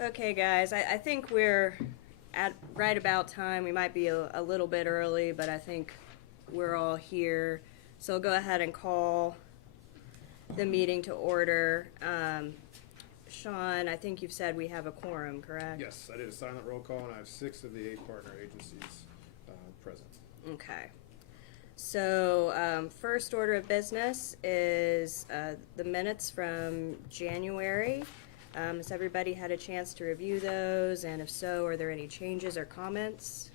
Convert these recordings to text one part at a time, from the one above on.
Okay, guys, I think we're at right about time. We might be a little bit early, but I think we're all here. So I'll go ahead and call the meeting to order. Sean, I think you've said we have a quorum, correct? Yes, I did a silent roll call, and I have 6 of the 8 partner agencies present. Okay. So first order of business is the minutes from January. Has everybody had a chance to review those? And if so, are there any changes or comments?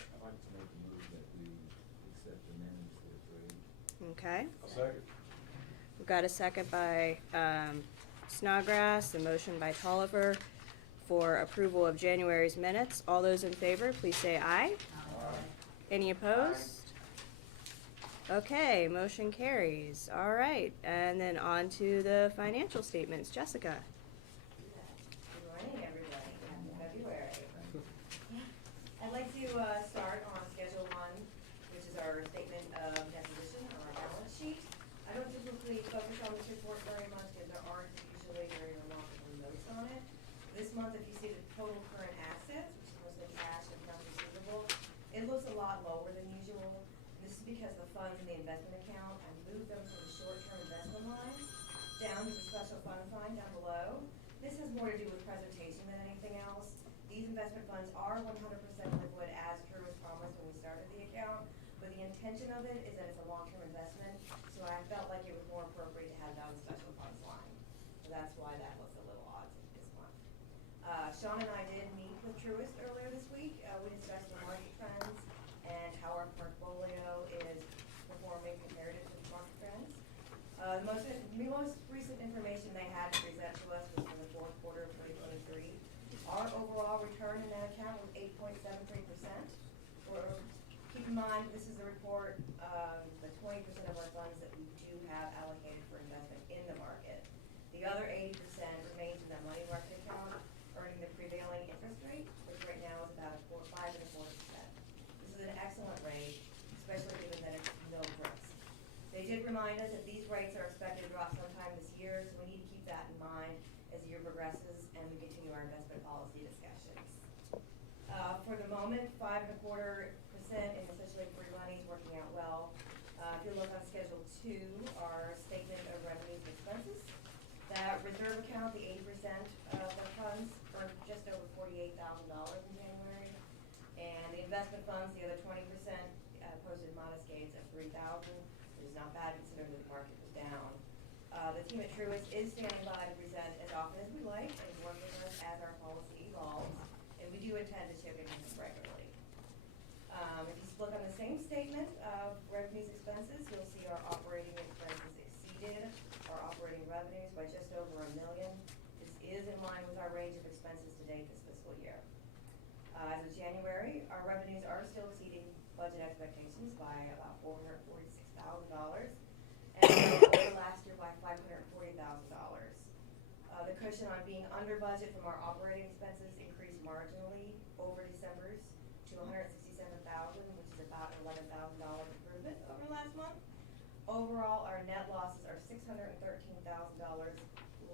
I'd like to make a move that we accept the minutes as read. Okay. I'll second. We've got a second by Snodgrass, a motion by Tolliver for approval of January's minutes. All those in favor, please say aye. Aye. Any opposed? Okay, motion carries. All right, and then on to the financial statements. Jessica. Good morning, everybody. Happy February. I'd like to start on Schedule 1, which is our statement of deposition or our balance sheet. I don't typically focus on this report very much because there aren't usually very remarkable notes on it. This month, if you see the total current assets, which is mostly cash and accounts receivable, it looks a lot lower than usual. This is because the funds in the investment account, I moved them from the short-term investment line down to the special funds line down below. This has more to do with presentation than anything else. These investment funds are 100% liquid as Drew was promised when we started the account, but the intention of it is that it's a long-term investment, so I felt like it was more appropriate to have it on the special funds line. So that's why that looks a little odd this month. Sean and I did meet with Truist earlier this week. We discussed the market trends and how our portfolio is performing comparative to the market trends. The most recent information they had to present to us was for the fourth quarter of 2023. Our overall return in that account was 8.73%. Keep in mind, this is the report of the 20% of our funds that we do have allocated for investment in the market. The other 80% remains in the money market account, earning the prevailing interest rate, which right now is about 5.25%. This is an excellent rate, especially given that it's no risk. They did remind us that these rates are expected to drop sometime this year, so we need to keep that in mind as the year progresses and we continue our investment policy discussions. For the moment, 5.25% in essentially free money is working out well. If you look on Schedule 2, our statement of revenues and expenses, that reserve account, the 80% of the funds, earned just over $48,000 in January. And the investment funds, the other 20%, posted modest gains of $3,000, which is not bad considering that the market was down. The team at Truist is standing by to present as often as we like and work with us as our policy evolves, and we do intend to check in with them regularly. If you look on the same statement of revenues expenses, you'll see our operating expenses exceeded our operating revenues by just over $1 million. This is in line with our range of expenses to date this fiscal year. As of January, our revenues are still exceeding budget expectations by about $446,000, and over last year by $540,000. The cushion on being under budget from our operating expenses increased marginally over December's to $167,000, which is about $11,000 improvement over last month. Overall, our net losses are $613,000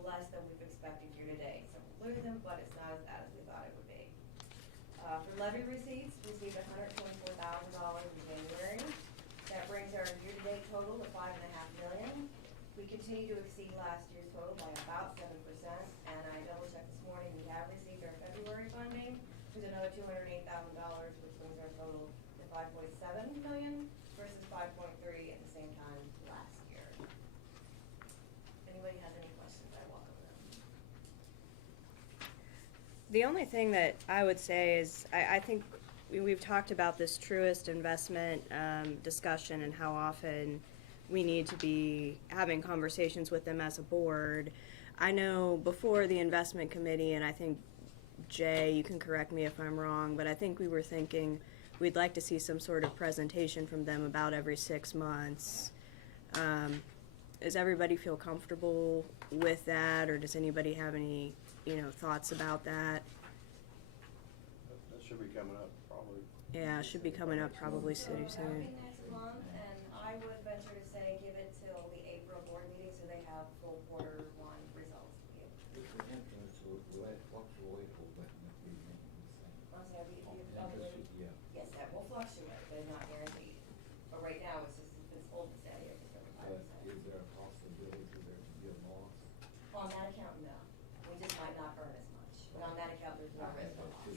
less than we've expected year to date. So we're losing, but it's not as bad as we thought it would be. For levy receipts, we received $124,000 in January. That brings our year-to-date total to $5.5 million. We continue to exceed last year's total by about 7%, and I double-checked this morning, we have received our February funding, which is another $208,000, which brings our total to $5.7 million versus 5.3 at the same time last year. If anybody has any questions, I welcome them. The only thing that I would say is I think we've talked about this Truist investment discussion and how often we need to be having conversations with them as a board. I know before the investment committee, and I think, Jay, you can correct me if I'm wrong, but I think we were thinking we'd like to see some sort of presentation from them about every 6 months. Does everybody feel comfortable with that, or does anybody have any, thoughts about that? That should be coming up probably. Yeah, it should be coming up probably soon. Next month, and I would venture to say give it till the April board meeting so they have full quarter 1 results. If the entrance will fluctuate I had that too.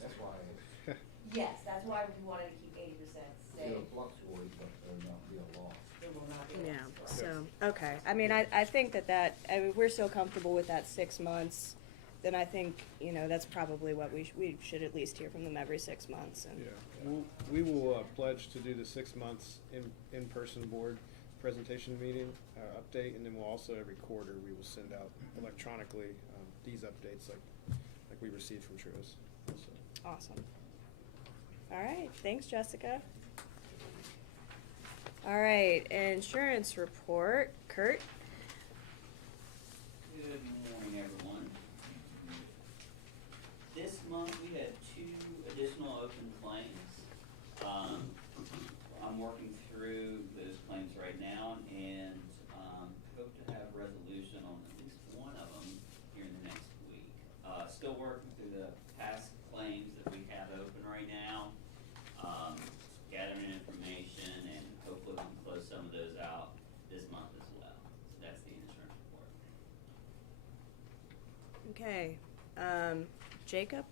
That's why Yes, that's why we wanted to keep 80% safe. it'll fluctuate, but there'll not be a loss. There will not be a Yeah, loss. so, okay, I mean, I think I mean, we're still comfortable with that 6 months, then I think, you know, that's probably what we should at least hear from them every 6 months, and. Yeah, we will pledge to do the 6 months in-person board presentation meeting, update, and then we'll also, every quarter, we will send out electronically, these updates like we received from Truist, so. Awesome. All right, thanks, Jessica. All right, insurance report, Kurt. Good morning, everyone. This month, we had 2 additional open claims. I'm working through those claims right now and hope to have resolution on at least one of them here in the next week. Still working through the past claims that we have open right now, gathering information, and hopefully we can close some of those out this month as well. So that's the insurance report. Okay, Jacob?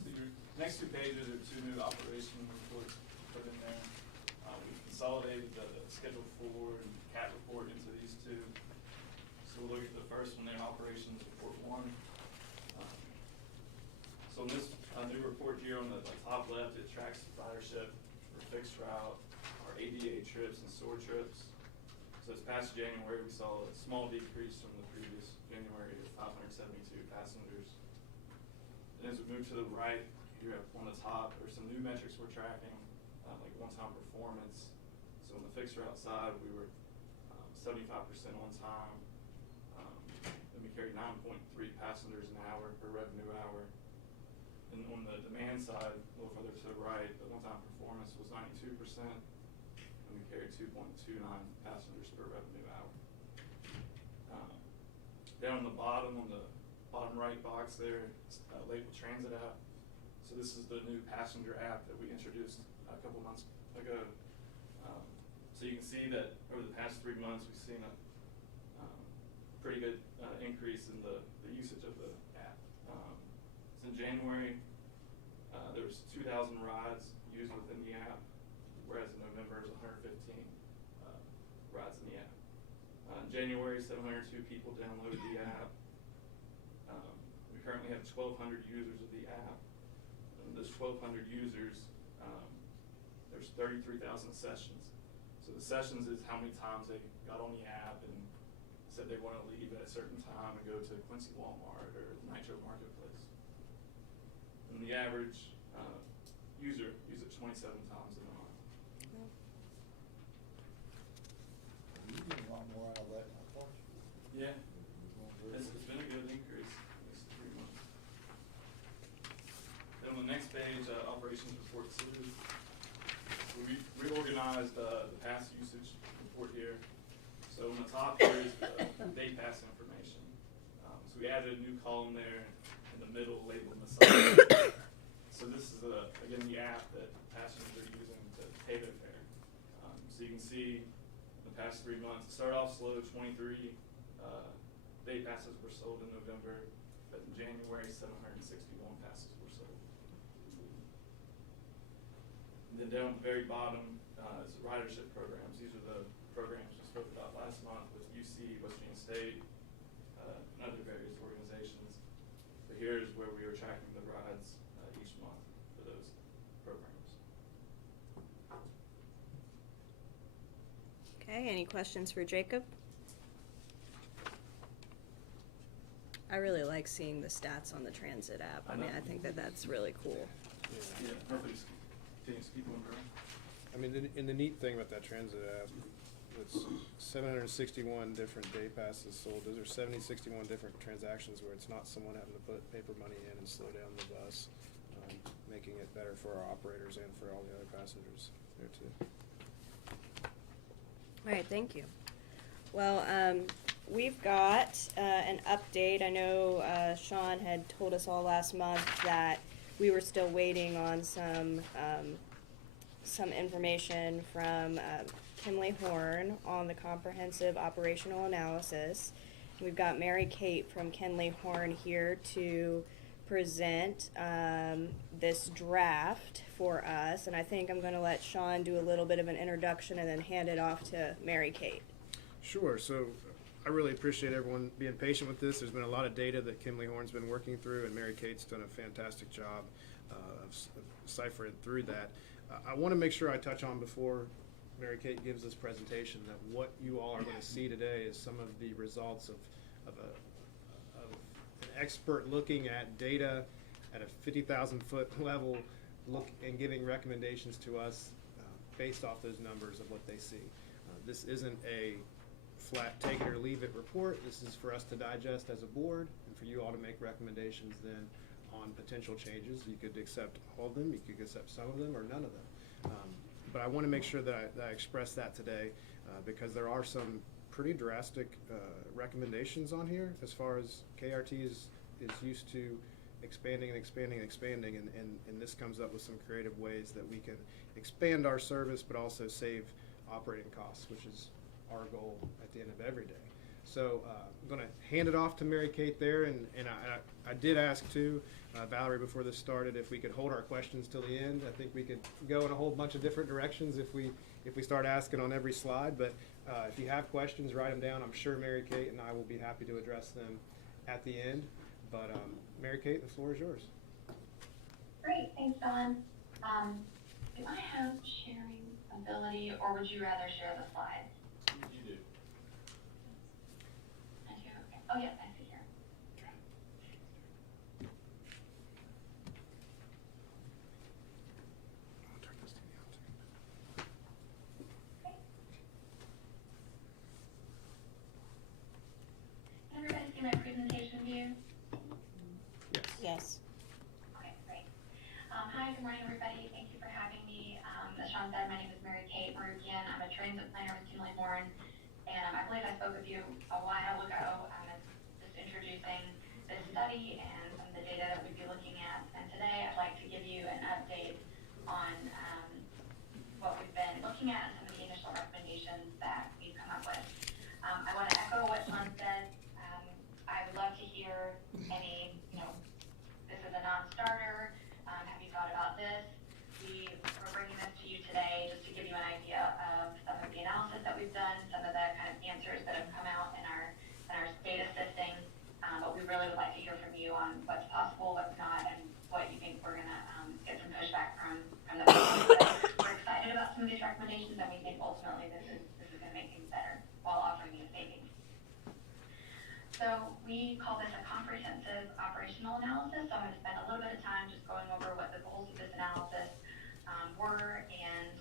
So your next 2 pages are 2 new operation reports put in there. We consolidated the Schedule 4 and CAT report into these 2. So we'll look at the first one there, Operations Report 1. So in this new report here on the top left, it tracks ridership for fixed route, our ADA trips and SOAR trips. So this past January, we saw a small decrease from the previous January of 572 passengers. And as we move to the right, here on the top, there's some new metrics we're tracking, like on-time performance. So on the fixed route side, we were 75% on time. And we carried 9.3 passengers an hour per revenue hour. And on the demand side, a little further to the right, the on-time performance was 92%, and we carried 2.29 passengers per revenue hour. Down on the bottom right box there, it's labeled Transit app. So this is the new passenger app that we introduced a couple months ago. So you can see that over the past 3 months, we've seen a pretty good increase in the usage of the app. So in January, there was 2,000 rides used within the app, whereas in November it was 115 rides in the app. In January, 702 people downloaded the app. We currently have 1,200 users of the app. And those 1,200 users, there's 33,000 sessions. So the sessions is how many times they got on the app and said they want to leave at a certain time and go to Quincy Walmart or Nitro Marketplace. And the average user uses it 27 times in a month. You get a lot more out of that, I thought. Yeah, it's been a good increase in these 3 months. Then on the next page, Operations Report 2. So we reorganized the pass usage report here. So on the top here is the day pass information. So we added a new column there in the middle labeled Messiah. So this is, again, the app that passengers are using to pay their fare. So you can see in the past 3 months, it started off slow, 23 day passes were sold in November, but in January, 761 passes were sold. And then down at the very bottom is the ridership programs. These are the programs we spoke about last month with UC, West Virginia State, and other various organizations. But here is where we are tracking the rides each month for those programs. Okay, any questions for Jacob? I really like seeing the stats on the Transit app. I mean, I think that's really cool. Yeah, hopefully just continues to keep on growing. I mean, and the neat thing about that Transit app, it's 761 different day passes sold. Those are 61 different transactions where it's not someone having to put paper money in and slow down the bus, making it better for our operators and for all the other passengers there too. All right, thank you. Well, we've got an update. I know Sean had told us all last month that we were still waiting on some information from Kimley Horn on the comprehensive operational analysis. we've got Mary Kate from Kenley Horn here to present this draft for us, and I think I'm going to let Sean do a little bit of an introduction and then hand it off to Mary Kate. Sure. So I really appreciate everyone being patient with this. There's been a lot of data that Kimley Horn's been working through, and Mary Kate's done a fantastic job of ciphering through that. I want to make sure I touch on before Mary Kate gives this presentation that what you all are going to see today is some of the results of an expert looking at data at a 50,000 foot level, and giving recommendations to us based off those numbers of what they see. This isn't a flat take it or leave it report. This is for us to digest as a board and for you all to make recommendations then on potential changes. You could accept all of them, you could accept some of them, or none of them. But I want to make sure that I express that today because there are some pretty drastic recommendations on here as far as KRT is used to expanding and expanding and expanding, and this comes up with some creative ways that we can expand our service but also save operating costs, which is our goal at the end of every day. So I'm going to hand it off to Mary Kate there, and I did ask too, Valerie, before this started, if we could hold our questions till the end. I think we could go in a whole bunch of different directions if we start asking on every slide, but if you have questions, write them down. I'm sure Mary Kate and I will be happy to address them at the end. But Mary Kate, the floor is yours. Great, thanks, Don. Do I have sharing ability, or would you rather share the slides? You do. I do, okay. Oh, yeah, I see here. I'll turn this TV on too. Okay. Can everybody see my presentation view? Yes. Okay, great. Hi, good morning, everybody. Thank you for having me. As Sean said, my name is Mary Kate Marukian. I'm a transit planner with Kimley Horn, and I believe I spoke with you a while ago. Just introducing this study and some of the data that we'd be looking at. And today, I'd like to give you an update on what we've been looking at and some of the initial recommendations that we've come up with. I want to echo what Sean said. I would love to hear any, this is a non-starter. Have you thought about this? We're bringing this to you today just to give you an idea of some of the analysis that we've done, some of the kind of answers that have come out in our data sifting. But we really would like to hear from you on what's possible, what's not, and what you think we're going to get some pushback from the public. We're excited about some of these recommendations, and we think ultimately this is going to make things better while offering you savings. So we call this a comprehensive operational analysis. So I'm going to spend a little bit of time just going over what the goals of this analysis were and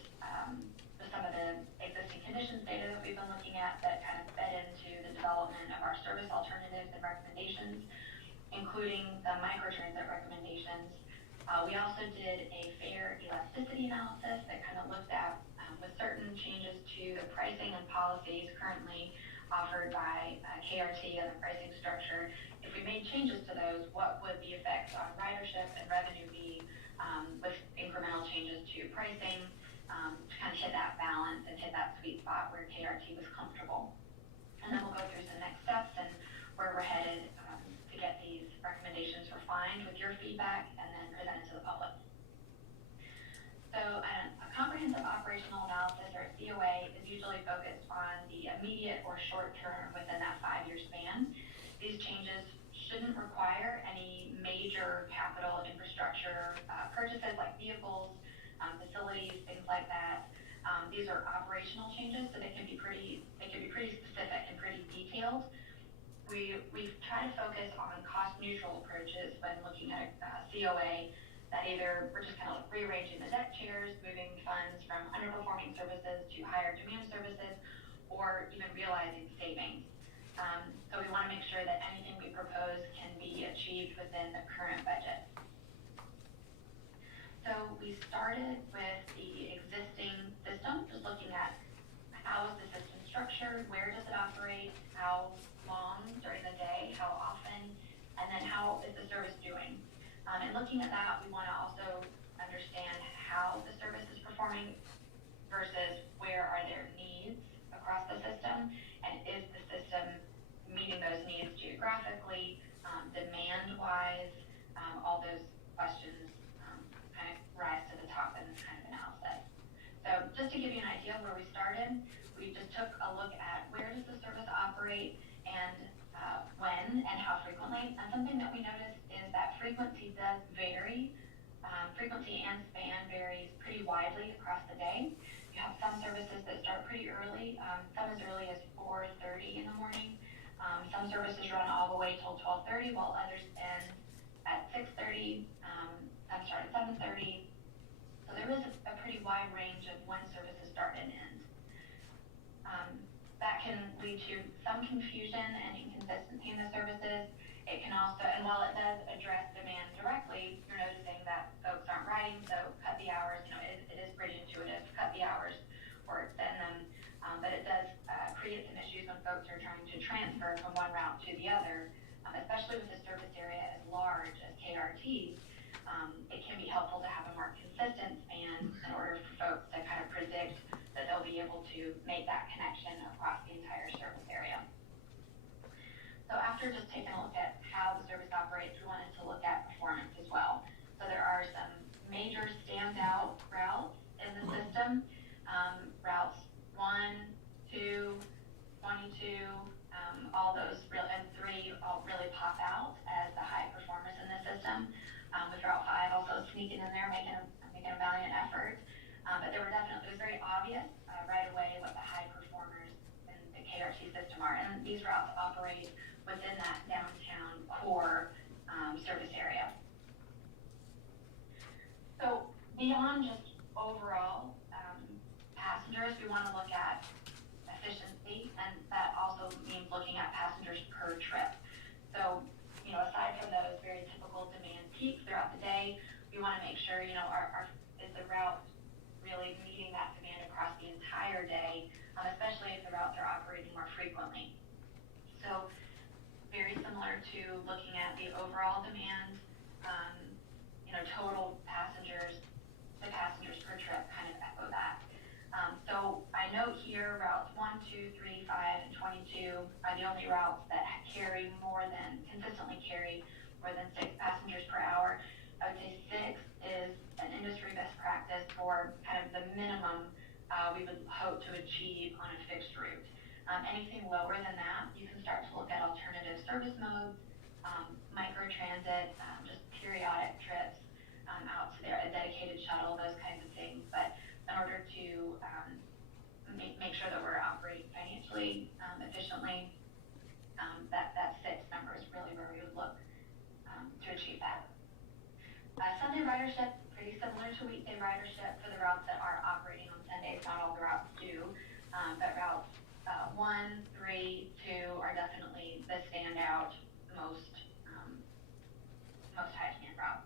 some of the existing conditions data that we've been looking at that kind of fed into the development of our service alternatives and recommendations, including the microtransit recommendations. We also did a fare elasticity analysis that kind of looked at with certain changes to the pricing and policies currently offered by KRT and the pricing structure. If we made changes to those, what would the effects on ridership and revenue be with incremental changes to pricing to kind of hit that balance and hit that sweet spot where KRT was comfortable. And then we'll go through some next steps and where we're headed to get these recommendations refined with your feedback and then presented to the public. So a comprehensive operational analysis, or COA, is usually focused on the immediate or short term within that 5-year span. These changes shouldn't require any major capital infrastructure purchases like vehicles, facilities, things like that. These are operational changes, so they can be pretty specific and pretty detailed. We've tried to focus on cost neutral approaches when looking at a COA. That either we're just kind of rearranging the deck chairs, moving funds from underperforming services to higher demand services, or even realizing savings. So we want to make sure that anything we propose can be achieved within the current budget. So we started with the existing system, just looking at how is the system structured, where does it operate, how long during the day, how often, and then how is the service doing. And looking at that, we want to also understand how the service is performing versus where are there needs across the system, and is the system meeting meeting those needs geographically, demand-wise, all those questions kind of rise to the top in this kind of analysis. So just to give you an idea of where we started, we just took a look at where does the service operate and when and how frequently. And something that we noticed is that frequency does vary. Frequency and span varies pretty widely across the day. You have some services that start pretty early, some as early as 4:30 in the morning. Some services run all the way till 12:30, while others end at 6:30. Some start at 7:30. So there is a pretty wide range of when services start and end. That can lead to some confusion and inconsistency in the services. It can also, and while it does address demand directly, you're noticing that folks aren't writing, so cut the hours. It is pretty intuitive, cut the hours or extend them, but it does create some issues when folks are trying to transfer from one route to the other, especially with the service area as large as KRT. It can be helpful to have a more consistent span in order for folks to kind of predict that they'll be able to make that connection across the entire service area. So after just taking a look at how the service operates, we wanted to look at performance as well. So there are some major standout routes in the system. Routes 1, 2, 22, all those and 3 all really pop out as the high performers in the system. With Route 5 also sneaking in there, making a valiant effort. But there were definitely, it was very obvious right away what the high performers in the KRT system are. And these routes operate within that downtown core service area. So beyond just overall passengers, we want to look at efficiency, and that also means looking at passengers per trip. So, aside from those very typical demand peaks throughout the day, we want to make sure, is the route really meeting that demand across the entire day, especially if the routes are operating more frequently. So very similar to looking at the overall demand, total passengers, the passengers per trip kind of echo that. So I note here routes 1, 2, 3, 5, and 22 are the only routes that consistently carry more than 6 passengers per hour. I would say 6 is an industry best practice for kind of the minimum we would hope to achieve on a fixed route. Anything lower than that, you can start to look at alternative service modes, microtransit, just periodic trips out to a dedicated shuttle, those kinds of things. But in order to make sure that we're operating financially efficiently, that 6 number is really where we would look to achieve that. Sunday ridership, pretty similar to weekday ridership for the routes that are operating on Sundays. Not all the routes do, but routes 1, 3, 2 are definitely the standout, most high demand route.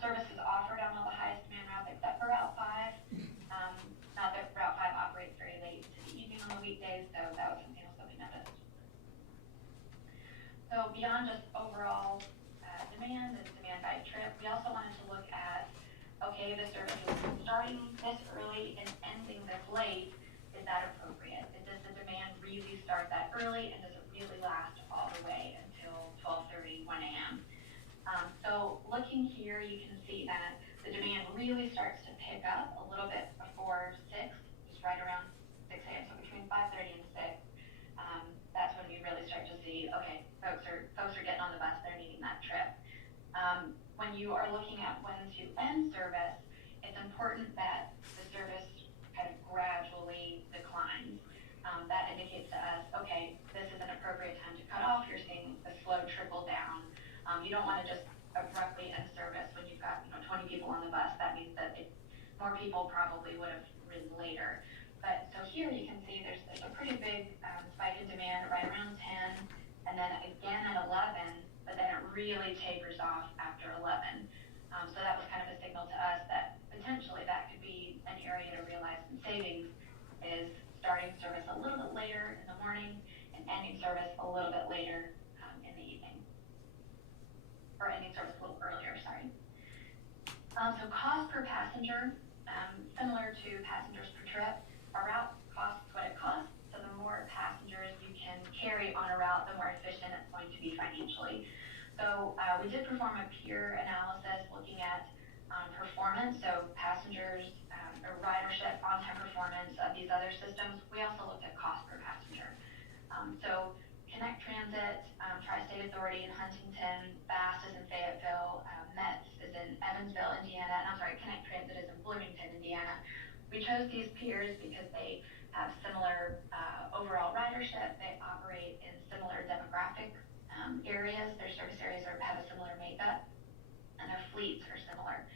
Services offered on all the highest demand routes except for Route 5. Not that Route 5 operates very late to the evening on the weekdays, so that was something else that we noticed. So beyond just overall demand and demand by trip, we also wanted to look at, okay, the service is starting this early and ending this late. Is that appropriate? Does the demand really start that early, and does it really last all the way until 12:30, 1 a.m.? So looking here, you can see that the demand really starts to pick up a little bit before 6, just right around 6 a.m. So between 5:30 and 6, that's when we really start to see, okay, folks are getting on the bus, they're needing that trip. When you are looking at when to end service, it's important that the service kind of gradually declines. That indicates to us, okay, this is an appropriate time to cut off. You're seeing a slow trickle down. You don't want to just abruptly end service when you've got 20 people on the bus. That means that more people probably would have risen later. But so here you can see there's a pretty big spike in demand right around 10, and then again at 11, but then it really tapers off after 11. So that was kind of a signal to us that potentially that could be an area to realize some savings, is starting service a little bit later in the morning and ending service a little bit later in the evening. Or ending service a little earlier, sorry. So cost per passenger, similar to passengers per trip, our route costs what it costs. So the more passengers you can carry carry on a route, the more efficient it's going to be financially. So we did perform a peer analysis looking at performance, so passengers or ridership, on-time performance of these other systems. We also looked at cost per passenger. So Connect Transit, Tri-State Authority in Huntington, BASS is in Fayetteville, METS is in Evansville, Indiana, and I'm sorry, Connect Transit is in Bloomington, Indiana. We chose these peers because they have similar overall ridership. They operate in similar demographic areas. Their service areas have a similar makeup, and their fleets are similar.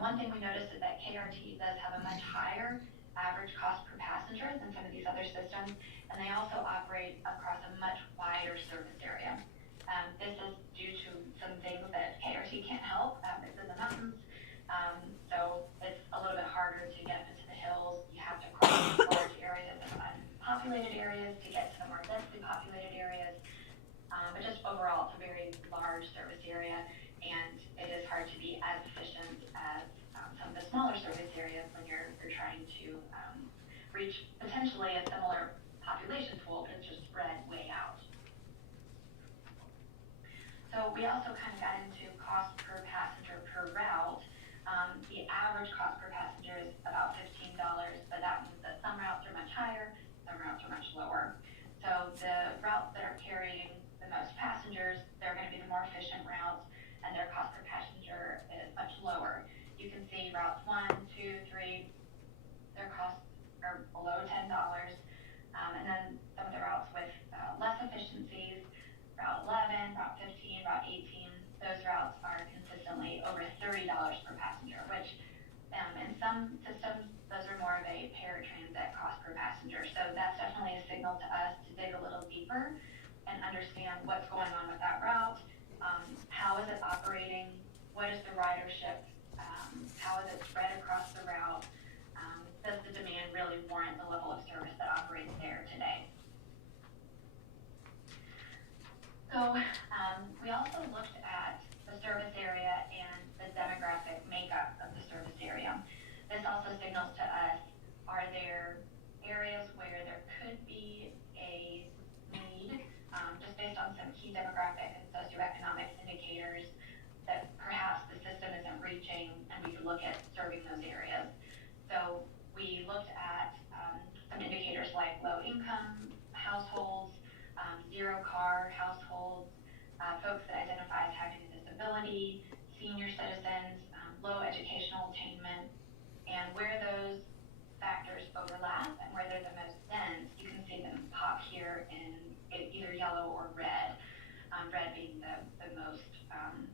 One thing we noticed is that KRT does have a much higher average cost per passenger than some of these other systems, and they also operate across a much wider service area. This is due to some things that KRT can't help. It's in the mountains, so it's a little bit harder to get into the hills. You have to cross large areas of unpopulated areas to get to the more densely populated areas. But just overall, it's a very large service area, and it is hard to be as efficient as some of the smaller service areas when you're trying to reach potentially a similar population pool, but it's just spread way out. So we also kind of got into cost per passenger per route. The average cost per passenger is about $15, but that means that some routes are much higher, some routes are much lower. So the routes that are carrying the most passengers, they're going to be the more efficient routes, and their cost per passenger is much lower. You can see routes 1, 2, 3, their costs are below $10. And then some of the routes with less efficiencies, Route 11, Route 15, Route 18, those routes are consistently over $30 per passenger, which in some systems, those are more of a paratransit cost per passenger. So that's definitely a signal to us to dig a little deeper and understand what's going on with that route. How is it operating? What is the ridership? How is it spread across the route? Does the demand really warrant the level of service that operates there today? So we also looked at the service area and the demographic makeup of the service area. This also signals to us, are there areas where there could be a need, just based on some key demographic and socioeconomic indicators that perhaps the system isn't reaching, and we could look at serving those areas. So we looked at some indicators like low income households, zero car households, folks that identify as having a disability, senior citizens, low educational attainment, and where those factors overlap and where they're the most dense, you can see them pop here in either yellow or red. Red being the most,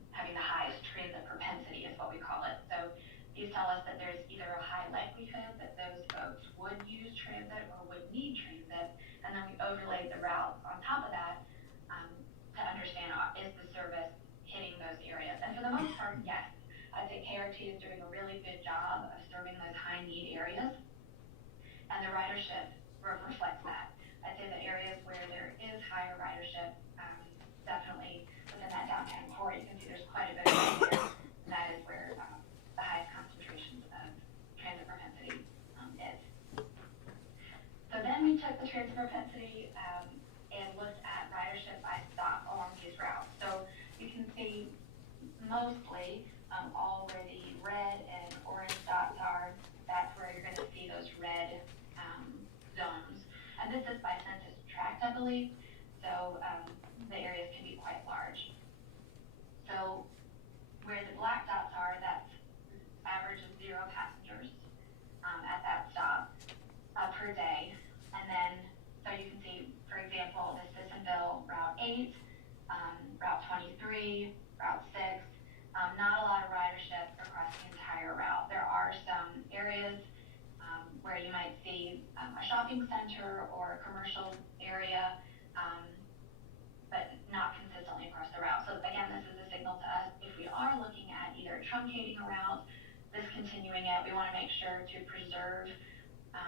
having the highest transit propensity is what we call it. So these tell us that there's either a high likelihood that those folks would use transit or would need transit, and then we overlaid the routes on top of that to understand, is the service hitting those areas? And for the most part, yes. I'd say KRT is doing a really good job of serving those high need areas, and the ridership reflects that. I'd say the areas where there is higher ridership, definitely within that downtown core, you can see there's quite a bit of there, and that is where the highest concentrations of transit propensity is. So then we took the transit propensity and looked at ridership by stop along these routes. So you can see mostly all where the red and orange dots are, that's where you're going to see those red zones. And this is by census tract, I believe. So the areas can be quite large. So where the black dots are, that's average of 0 passengers at that stop per day. And then, so you can see, for example, this is Sissonville Route 8, Route 23, Route 6, not a lot of ridership across the entire route. There are some areas where you might see a shopping center or a commercial area, but not consistently across the route. So again, this is a signal to us, if we are looking at either truncating a route, discontinuing it, we want to make sure to preserve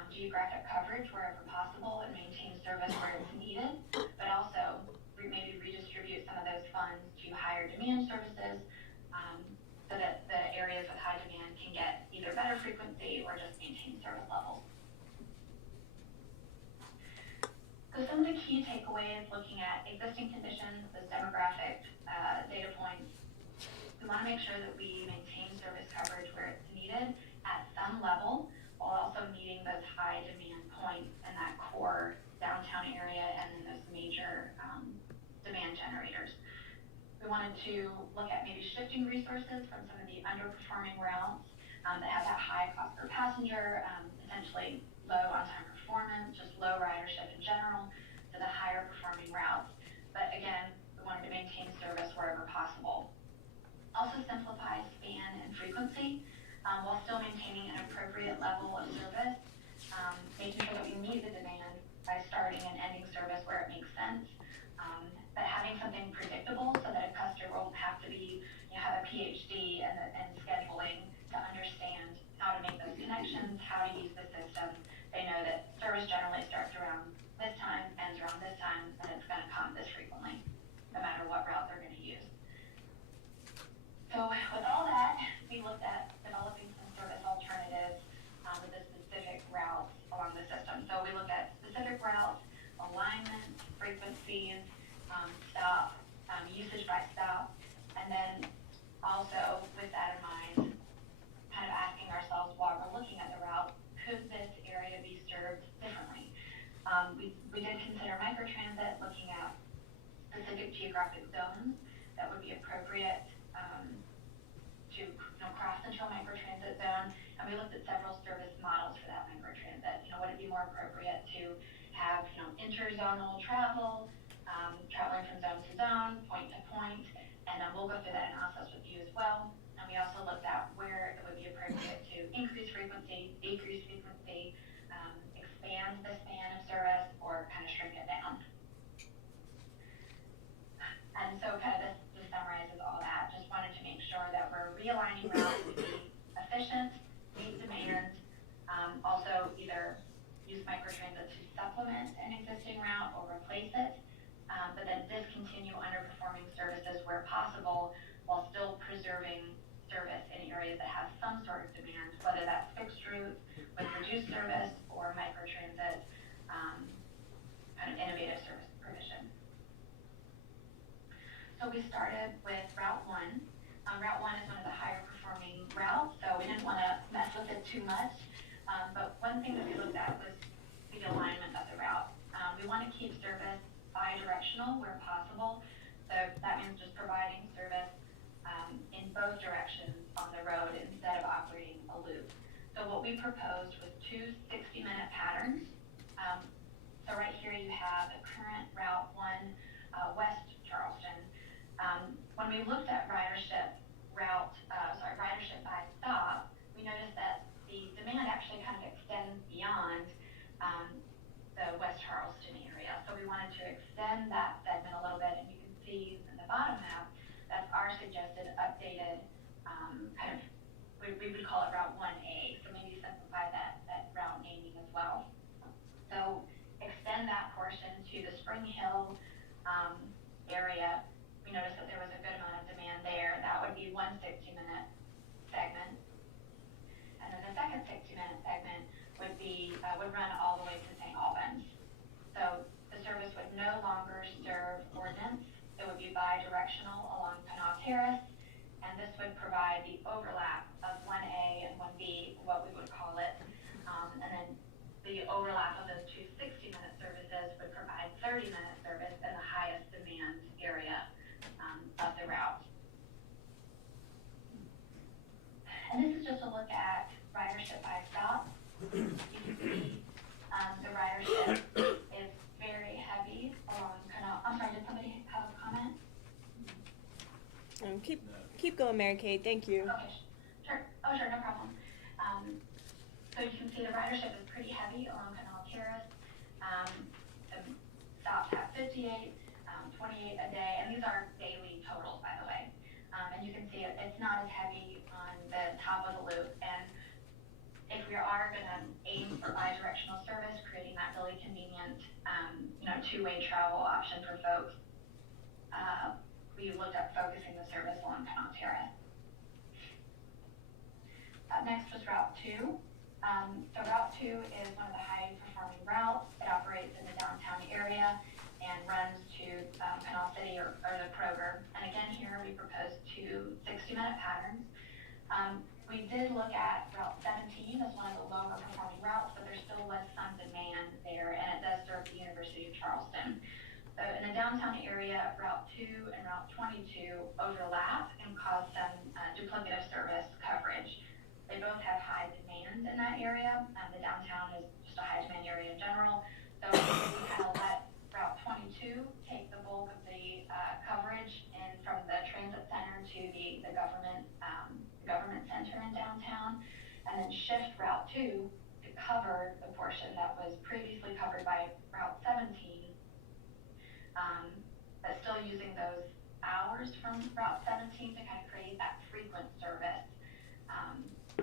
geographic coverage wherever possible and maintain service where it's needed, but also maybe redistribute some of those funds to higher demand services, so that the areas with high demand can get either better frequency or just maintain service levels. So some some of the key takeaways looking at existing conditions, the demographic data points, we want to make sure that we maintain service coverage where it's needed at some level, while also meeting those high demand points in that core downtown area and then those major demand generators. We wanted to look at maybe shifting resources from some of the underperforming routes that have that high cost per passenger, potentially low on-time performance, just low ridership in general, to the higher performing routes. But again, we wanted to maintain service wherever possible. Also simplify span and frequency while still maintaining an appropriate level of service, making sure that we meet the demand by starting and ending service where it makes sense, but having something predictable so that a customer won't have to be, have a PhD and scheduling to understand how to make those connections, how to use the system. They know that service generally starts around this time, ends around this time, and it's going to come this frequently, no matter what route they're going to use. So with all that, we looked at developing some service alternatives with the specific routes along the system. So we looked at specific routes, alignment, frequencies, stop, usage by stop, and then also with that in mind, kind of asking ourselves while we're looking at the route, could this area be served differently? We did consider microtransit, looking at specific geographic zones that would be appropriate to cross into a microtransit zone, and we looked at several service models for that microtransit. Would it be more appropriate to have interzonal travel, traveling from zone to zone, point to point, and we'll go through that analysis with you as well. And we also looked at where it would be appropriate to increase frequency, decrease frequency, expand the span of service, or kind of shrink it down. And so kind of this summarizes all that. Just wanted to make sure that we're realigning routes to be efficient, meet demand, also either use microtransit to supplement an existing route or replace it, but then discontinue underperforming services where possible while still preserving service in areas that have some sort of demand, whether that's fixed route with reduced service or microtransit, kind of innovative service provision. So we started with Route 1. Route 1 is one of the higher performing routes, so we didn't want to mess with it too much. But one thing that we looked at was the alignment of the route. We want to keep service bi-directional where possible. So that means just providing service in both directions on the road instead of operating a loop. So what we proposed was two 60-minute patterns. So right here you have a current Route 1 West Charleston. When we looked at ridership by stop, we noticed that the demand actually kind of extends beyond the West Charleston area. So we wanted to extend that segment a little bit, and you can see in the bottom map, that's our suggested updated kind of, we would call it Route 1A, so maybe simplify that route naming as well. So extend that portion to the Spring Hill area. We noticed that there was a good amount of demand there. That would be one 60-minute segment. And then the second 60-minute segment would be would run all the way to St. Albans. So the service would no longer serve Ordnance. It would be bi-directional along Kanawha Terrace, and this would provide the overlap of 1A and 1B, what we would call it, and then the overlap of those two 60-minute services would provide 30-minute service in the highest demand area of the route. And this is just a look at ridership by stop. You can see the ridership is very heavy along Kanawha. I'm sorry, did somebody have a comment? Keep going, Mary Kate. Thank you. Okay, sure. Oh, sure, no problem. So you can see the ridership is pretty heavy along Kanawha Terrace. The stops have 58, 28 a day, and these are daily totals, by the way. And you can see it's not as heavy on the top of the loop. And if we are going to aim for bi-directional service, creating that really convenient, two-way travel option for folks, we looked at focusing the service along Kanawha Terrace. Up next was Route 2. So Route 2 is one of the high-performing route. It operates in the downtown area and runs to Kanawha City or the Kroger. And again, here we propose two 60-minute patterns. We did look at Route 17 as one of the lower performing routes, but there still was some demand there, and it does serve the University of Charleston. So in the downtown area, Route 2 and Route 22 overlap and cause some duplicative service coverage. They both have high demand in that area. The downtown is just a high demand area in general. So we kind of let Route 22 take the bulk of the coverage in from the transit center to the government center in downtown, and then shift Route 2 to cover the portion that was previously covered by Route 17, but still using those hours from Route 17 to kind of create that frequent service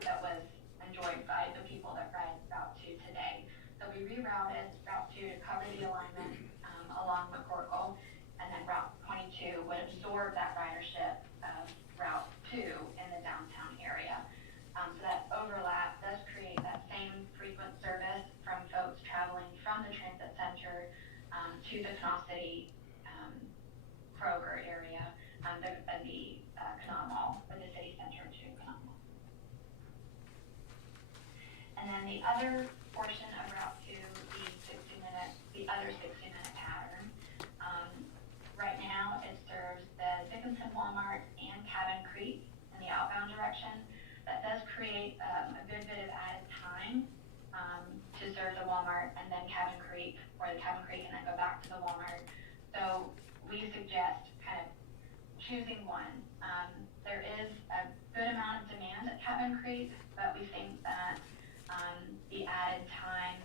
that was enjoyed by the people that ride Route 2 today. So we rerouted Route 2 to cover the alignment along McCorkle, and then Route 22 would absorb that ridership of Route 2 in the downtown area. So that overlap does create that same frequent service from folks traveling from the transit center to the Kanawha City Kroger area, the Kanawha Mall, or the city center to Kanawha. And then the other portion of Route 2, the other 60-minute pattern, right now it serves the Dickinson Walmart and Cabin Creek in the outbound direction. That does create a good bit of added time to serve the Walmart and then Cabin Creek, or the Cabin Creek and then go back to the Walmart. So we suggest kind of choosing one. There is a good amount of demand at Cabin Creek, but we think that the added time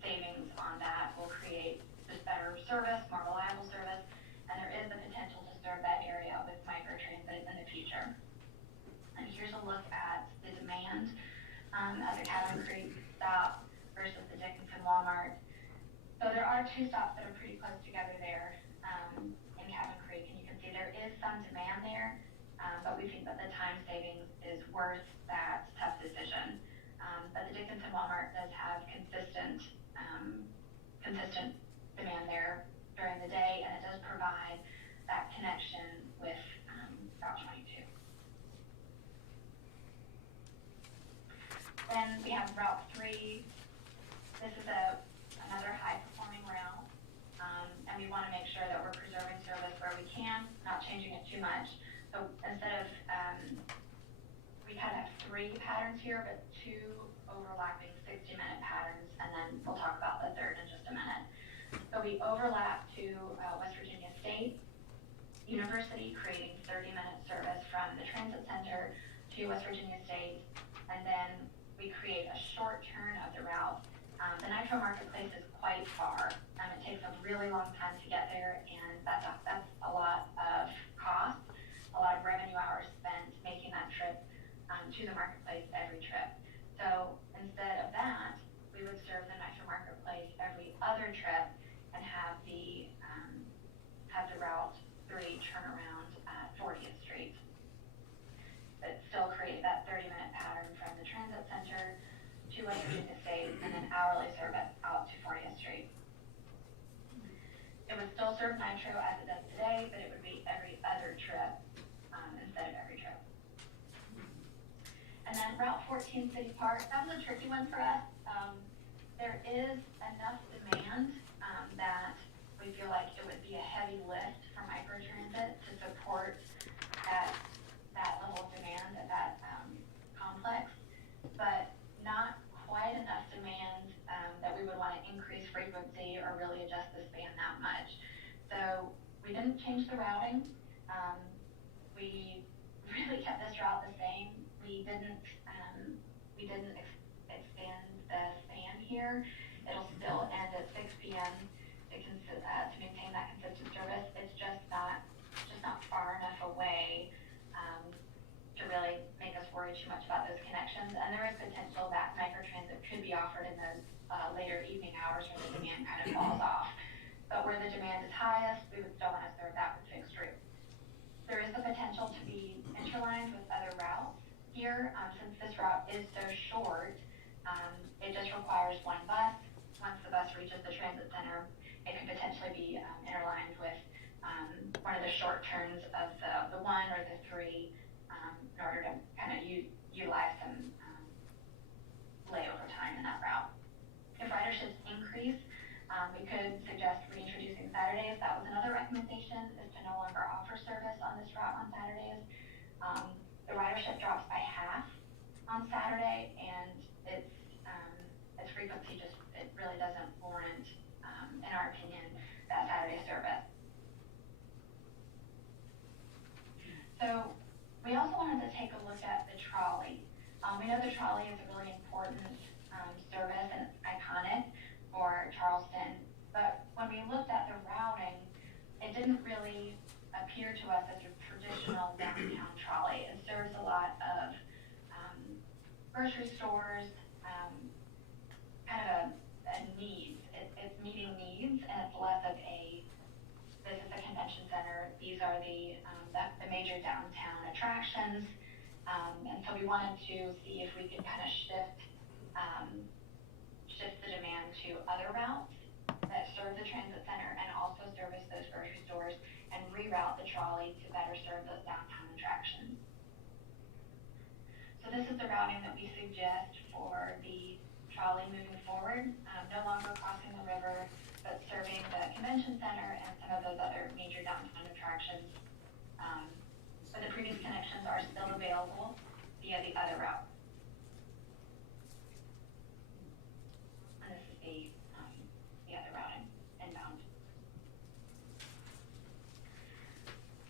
savings on that will create just better service, more reliable service, and there is the potential to serve that area with microtransit in the future. And here's a look at the demand at the Cabin Creek stop versus the Dickinson Walmart. So there are two stops that are pretty close together there in Cabin Creek, and you can see there is some demand there, but we think that the time savings is worth that tough decision. But the Dickinson Walmart does have consistent demand there during the day, and it does provide that connection with Route 22. Then we have Route 3. This is another high-performing route, and we want to make sure that we're preserving service where we can, not changing it too much. So instead of, we kind of have 3 patterns here, but 2 overlapping 60-minute patterns, and then we'll talk about the third in just a minute. So we overlap to West Virginia State University, creating 30-minute service from the transit center to West Virginia State, and then we create a short turn of the route. The Nitro Marketplace is quite far. It takes a really long time to get there, and that's a lot of cost, a lot of revenue hours spent making that trip to the marketplace every trip. So instead of that, we would serve the Nitro Marketplace every other trip and have the Route 3 turnaround at 40th Street. But still create that 30-minute pattern from the transit center to West Virginia State, and then hourly service out to 40th Street. It would still serve Nitro as it does today, but it would be every other trip instead of every trip. And then Route 14 City Park, that was a tricky one for us. There is enough demand that we feel like it would be a heavy lift for microtransit to support that level of demand at that complex, but not quite enough demand that we would want to increase frequency or really adjust the span that much. So we didn't change the routing. We really kept this route the same. We didn't expand the span here. It'll still end at 6 p.m. to maintain that consistent service. It's just not far enough away to really make us worry too much about those connections. And there is potential that microtransit could be offered in those later evening hours where the demand kind of falls off. But where the demand is highest, we would still want to serve that with fixed route. There is the potential to be interlined with other routes here. Since this route is so short, it just requires 1 bus once the bus reaches the transit center, it could potentially be interlined with one of the short turns of the 1 or the 3 in order to kind of utilize some layover time in that route. If riderships increase, we could suggest reintroducing Saturdays. That was another recommendation, is to no longer offer service on this route on Saturdays. The ridership drops by half on Saturday, and its frequency it really doesn't warrant, in our opinion, that Saturday service. So we also wanted to take a look at the trolley. We know the trolley is a really important service and it's iconic for Charleston, but when we looked at the routing, it didn't really appear to us as a traditional downtown trolley. It serves a lot of grocery stores, kind of a needs. It's meeting needs, and it's less of this is the convention center, these are the major downtown attractions, and so we wanted to see if we could kind of shift the demand to other routes that serve the transit center and also service those grocery stores, and reroute the trolley to better serve those downtown attractions. So this is the routing that we suggest for the trolley moving forward, no longer crossing the river, but serving the convention center and some of those other major downtown attractions. But the previous connections are still available via the other route. And this is the other routing, inbound.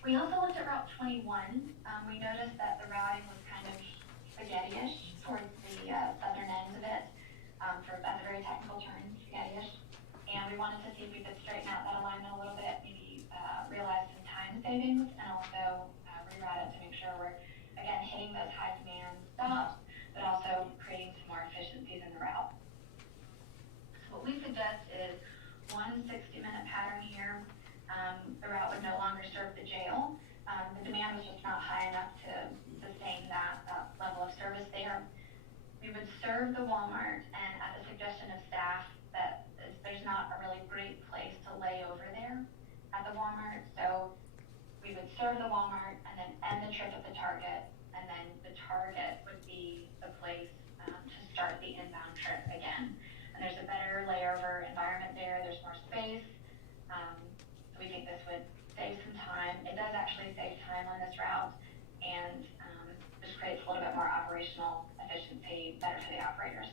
We also looked at Route 21. We noticed that the routing was kind of spaghetti-ish towards the southern end of it. That's a very technical term, spaghetti-ish. And we wanted to see if we could straighten out that alignment a little bit, maybe realize some time savings, and also reroute it to make sure we're, again, hitting those high demand stops, but also creating some more efficiencies in the route. So what we suggest is one 60-minute pattern here. The route would no longer serve the jail. The demand was just not high enough to sustain that level of service there. We would serve the Walmart, and at the suggestion of staff, that there's not a really great place to lay over there at the Walmart. So we would serve the Walmart and then end the trip at the Target, and then the Target would be the place to start the inbound trip again. And there's a better layover environment there. There's more space. So we think this would save some time. It does actually save time on this route, and just creates a little bit more operational efficiency, better for the operators.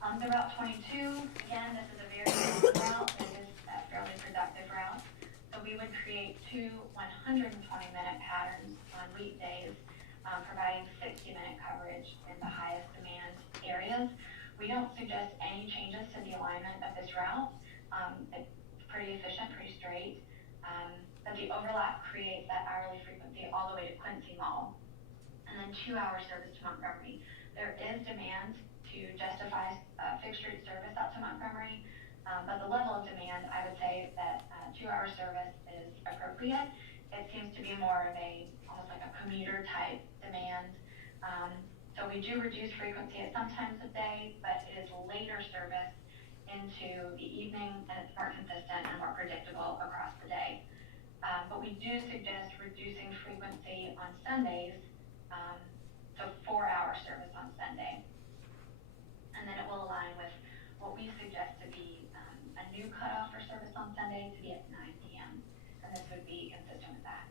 The Route 22, again, this is a very long route. It is a fairly productive route. So we would create two 120-minute patterns on weekdays, providing 60-minute coverage in the highest demand areas. We don't suggest any changes to the alignment of this route. It's pretty efficient, pretty straight. But the overlap creates that hourly frequency all the way to Quincy Mall. And then 2-hour service to Montgomery. There is demand to justify fixed route service out to Montgomery, but the level of demand, I would say that 2-hour service is appropriate. It seems to be more of almost like a commuter type demand. So we do reduce frequency at some times of day, but it is later service into the evening, and it's more consistent and more predictable across the day. But we do suggest reducing frequency on Sundays, so 4-hour service on Sunday. And then it will align with what we suggest to be a new cutoff for service on Sunday to be at 9 p.m. And this would be consistent with that.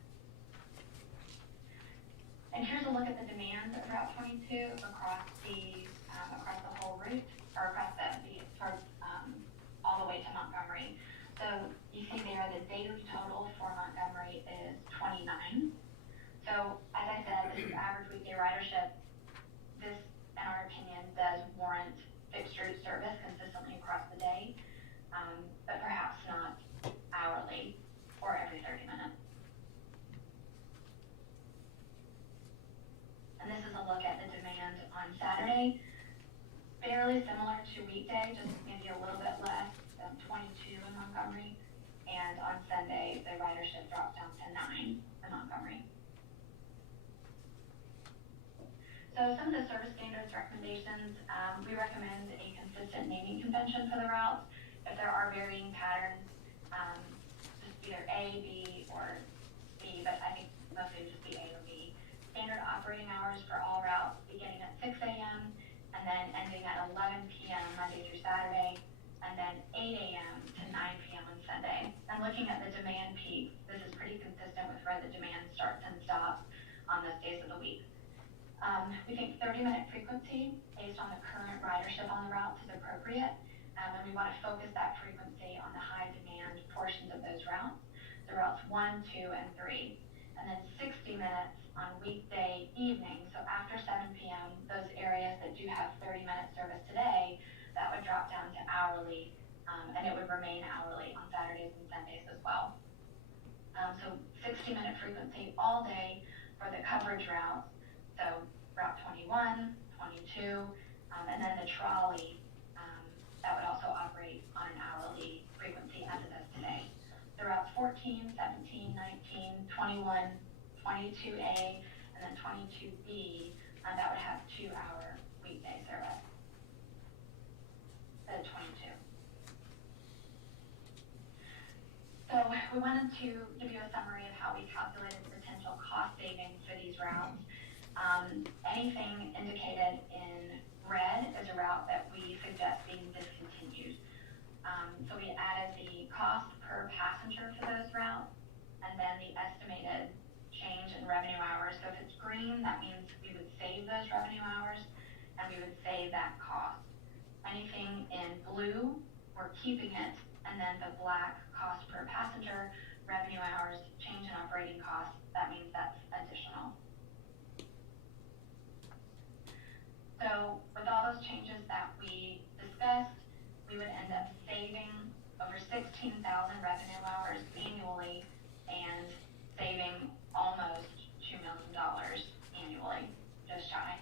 And here's a look at the demand of Route 22 across the whole route, or across towards all the way to Montgomery. So you see there the daily total for Montgomery is 29. So as I said, this is average weekday ridership. This, in our opinion, does warrant fixed route service consistently across the day, but perhaps not hourly or every 30 minutes. And this is a look at the demand on Saturday. Fairly similar to weekday, just maybe a little bit less, 22 in Montgomery. And on Sunday, the ridership drops down to 9 in Montgomery. So some of the service standards recommendations, we recommend a consistent naming convention for the routes. If there are varying patterns, just either A, B, or B, but I think mostly it would just be A or B. Standard operating hours for all routes beginning at 6 a.m. and then ending at 11 p.m. Monday through Saturday, and then 8 a.m. to 9 p.m. on Sunday. And looking at the demand peaks, this is pretty consistent with where the demand starts and stops on those days of the week. We think 30-minute frequency based on the current ridership on the routes is appropriate, and we want to focus that frequency on the high demand portions of those routes, the routes 1, 2, and 3, and then 60 minutes on weekday evenings. So after 7 p.m., those areas that do have 30-minute service today, that would drop down to hourly, and it would remain hourly on Saturdays and Sundays as well. So 60-minute frequency all day for the coverage routes. So Route 21, 22, and then the trolley, that would also operate on an hourly frequency as it does today. The routes 14, 17, 19, 21, 22A, and then 22B, that would have 2-hour weekday service. 22. So we wanted to give you a summary of how we calculated the potential cost savings for these routes. Anything indicated in red is a route that we suggest being discontinued. So we added the cost per passenger for those routes, and then the estimated change in revenue hours. So if it's green, that means we would save those revenue hours, and we would save that cost. Anything in blue, we're keeping it, and then the black cost per passenger, revenue hours, change in operating costs, that means that's additional. So with all those changes that we discussed, we would end up saving over 16,000 revenue hours annually and saving almost $2 million annually, just shy.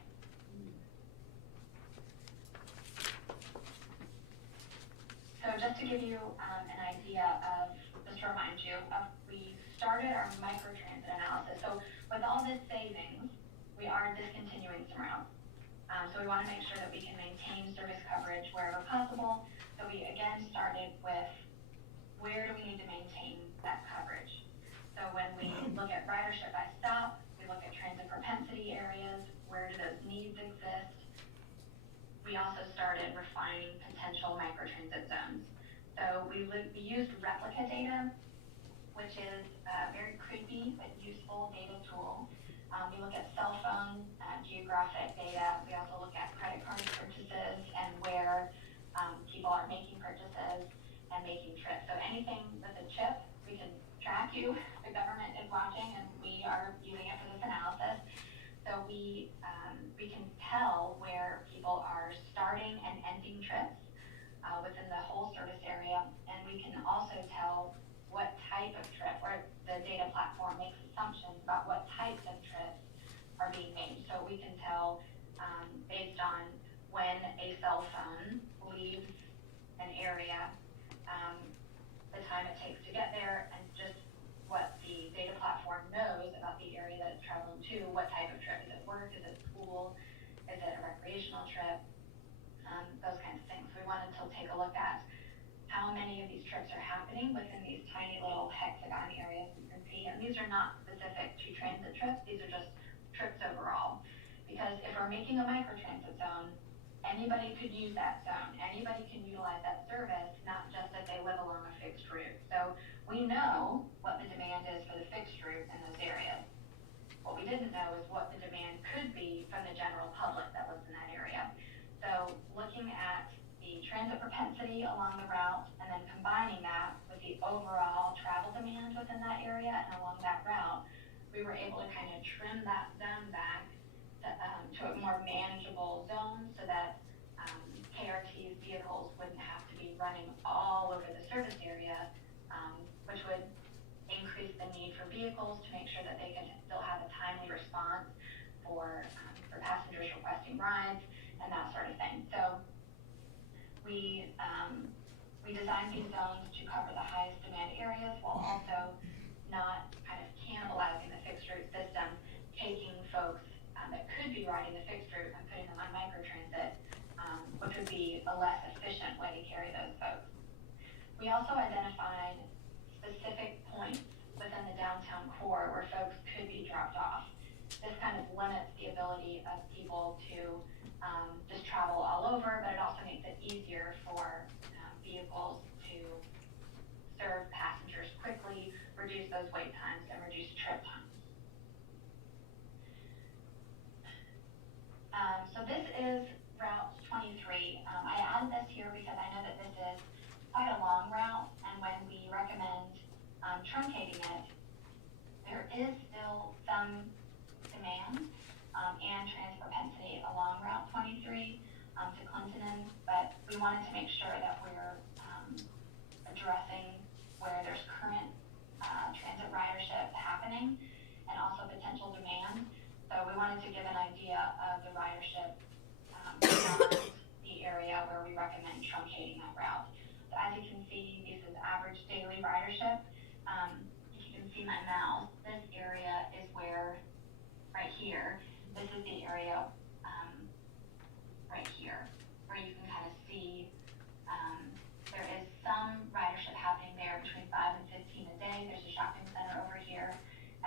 So just to give you an idea of, just to remind you, we started our microtransit analysis. So with all this savings, we are discontinuing some routes. So we want to make sure that we can maintain service coverage wherever possible. So we again started with where do we need to maintain that coverage. So when we look at ridership by stop, we look at transit propensity areas, where do those needs exist. We also started refining potential microtransit zones. So we used replica data, which is a very creepy but useful data tool. We look at cell phone geographic data. We also look at credit card purchases and where people are making purchases and making trips. So anything with a chip, we can track you. The government is watching, and we are using it for this analysis. So we can tell where people are starting and ending trips within the whole service area, and we can also tell what type of trip, or the data platform makes assumptions about what types of trips are being made. So we can tell based on when a cell phone leaves an area, the time it takes to get there, and just what the data platform knows about the area that it's traveling to, what type of trip. Is it work? Is it school? Is it a recreational trip? Those kinds of things. We wanted to take a look at how many of these trips are happening within these tiny little hexagon areas you can see. And these are not specific to transit trips. These are just trips overall. Because if we're making a microtransit zone, anybody could use that zone. Anybody can utilize that service, not just that they live along a fixed route. So we know what the demand is for the fixed route in those areas. What we didn't know is what the demand could be from the general public that lives in that area. So looking at the transit propensity along the route, and then combining that with the overall travel demand within that area and along that route, we were able to kind of trim that zone back to a more manageable zone, so that KRT's vehicles wouldn't have to be running all over the service area, which would increase the need for vehicles to make sure that they can still have a timely response for passengers requesting rides and that sort of thing. So we designed these zones to cover the highest demand areas while also not kind of cannibalizing the fixed route system, taking folks that could be riding the fixed We also identified specific points within the downtown core where folks could be dropped off. This kind of limits the ability of people to just travel all over, but it also makes it easier for vehicles to serve passengers quickly, reduce those wait times, and reduce trip times. So this is Route 23. I added this here because I know that this is quite a long route, and when we recommend truncating it, there is still some demand and transit propensity along Route 23 to Clinton, but we wanted to make sure that we're addressing where there's current transit ridership happening and also potential demand. So we wanted to give an idea of the ridership beyond the area where we recommend truncating that route. So as you can see, this is average daily ridership. If you can see my mouse, this area is where, right here, this is the area right here, where you can kind of see there is some ridership happening there between 5 and 15 a day. There's a shopping center over here,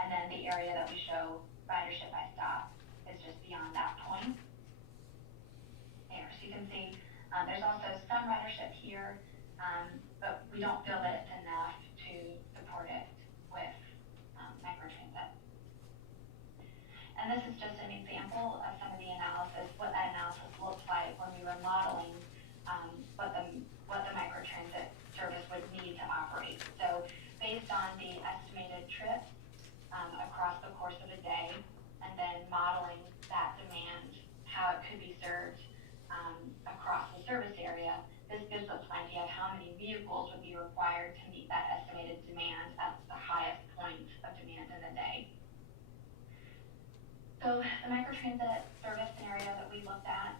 and then the area that we show ridership by stop is just beyond that point. There, so you can see there's also some ridership here, but we don't feel that it's enough to support it with microtransit. And this is just an example of some of the analysis, what that analysis looks like when we were modeling what the microtransit service would need to operate. So based on the estimated trips across the course of a day, and then modeling that demand, how it could be served across the service area, this gives us an idea of how many vehicles would be required to meet that estimated demand at the highest point of demand in the day. So the microtransit service scenario that we looked at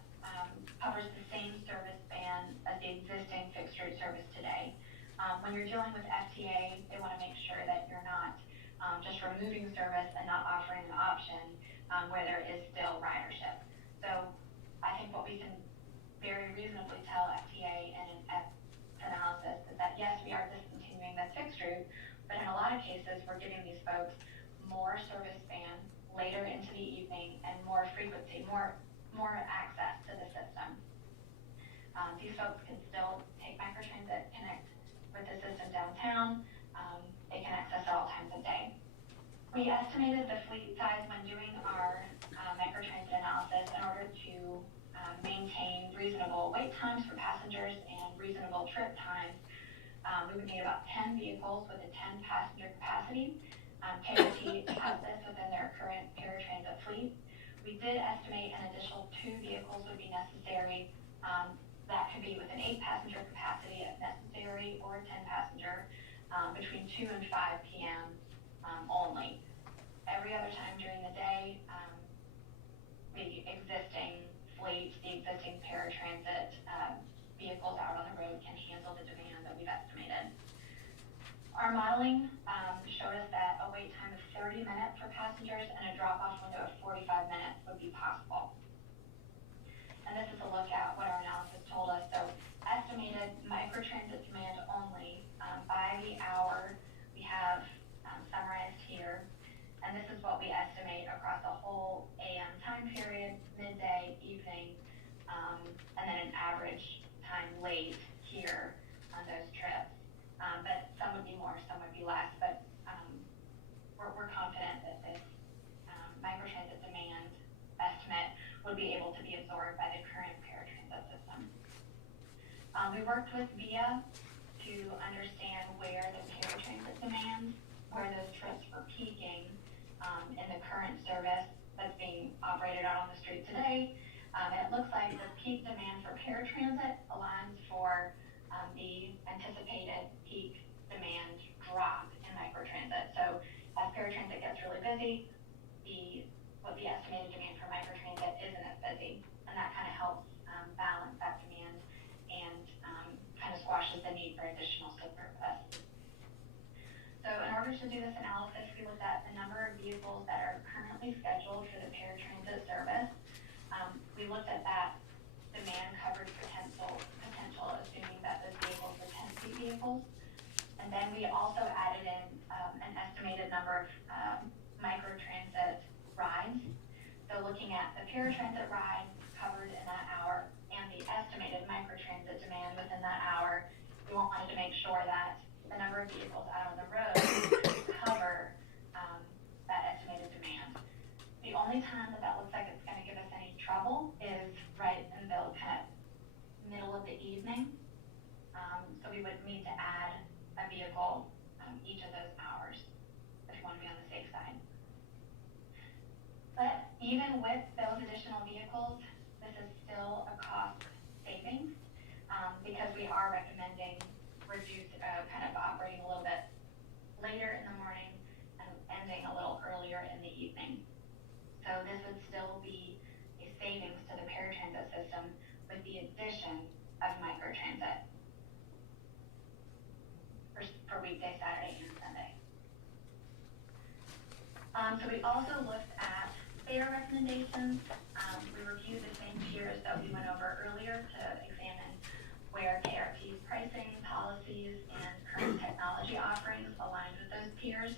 covers the same service band as the existing fixed route service today. When you're dealing with FTA, they want to make sure that you're not just removing service and not offering an option where there is still ridership. So I think what we can very reasonably tell FTA in an analysis is that yes, we are discontinuing this fixed route, but in a lot of cases, we're giving these folks more service span later into the evening and more frequency, more access to the system. These folks can still take microtransit, connect with the system downtown. They can access at all times of day. We estimated the fleet size when doing our microtransit analysis in order to maintain reasonable wait times for passengers and reasonable trip times. We would need about 10 vehicles with a 10 passenger capacity. KRT has this within their current paratransit fleet. We did estimate an additional 2 vehicles would be necessary. That could be with an 8 passenger capacity if necessary, or 10 passenger between 2 and 5 p.m. Only. Every other time during the day, the existing fleet, the existing paratransit vehicles out on the road can handle the demand that we've estimated. Our modeling showed us that a wait time of 30 minutes for passengers and a drop-off window of 45 minutes would be possible. And this is a look at what our analysis told us. So estimated microtransit demand only by the hour we have summarized here. And this is what we estimate across the whole AM time period, midday, evening, and then an average time late here on those trips. But some would be more, some would be less, but we're confident that this microtransit demand estimate would be able to be absorbed by the current paratransit system. We worked with VIA to understand where the paratransit demand, where those trips were peaking in the current service that's being operated out on the street today. And it looks like the peak demand for paratransit aligns for the anticipated peak demand drop in microtransit. So as paratransit gets really busy, what the estimated demand for microtransit isn't as busy, and that kind of helps balance that demand and kind of squashes the need for additional surface. So in order to do this analysis, we looked at the number of vehicles that are currently scheduled for the paratransit service. We looked at that demand coverage potential, assuming that those vehicles were 10 CP a vehicles. And then we also added in an estimated number of microtransit rides. So looking at the paratransit ride covered in that hour and the estimated microtransit demand within that hour, we wanted to make sure that the number of vehicles out on the road cover that estimated demand. The only time that looks like it's going to give us any trouble is right in the kind of middle of the evening. So we would need to add a vehicle each of those hours if you want to be on the safe side. But even with those additional vehicles, this is still a cost savings because we are recommending reduced kind of operating a little bit later in the morning and ending a little earlier in the evening. So this would still be a savings to the paratransit system with the addition of microtransit for weekday, Saturday, and Sunday. So we also looked at fare recommendations. We reviewed the same tiers that we went over earlier to examine where KRT's pricing, policies, and current technology offerings aligned with those tiers.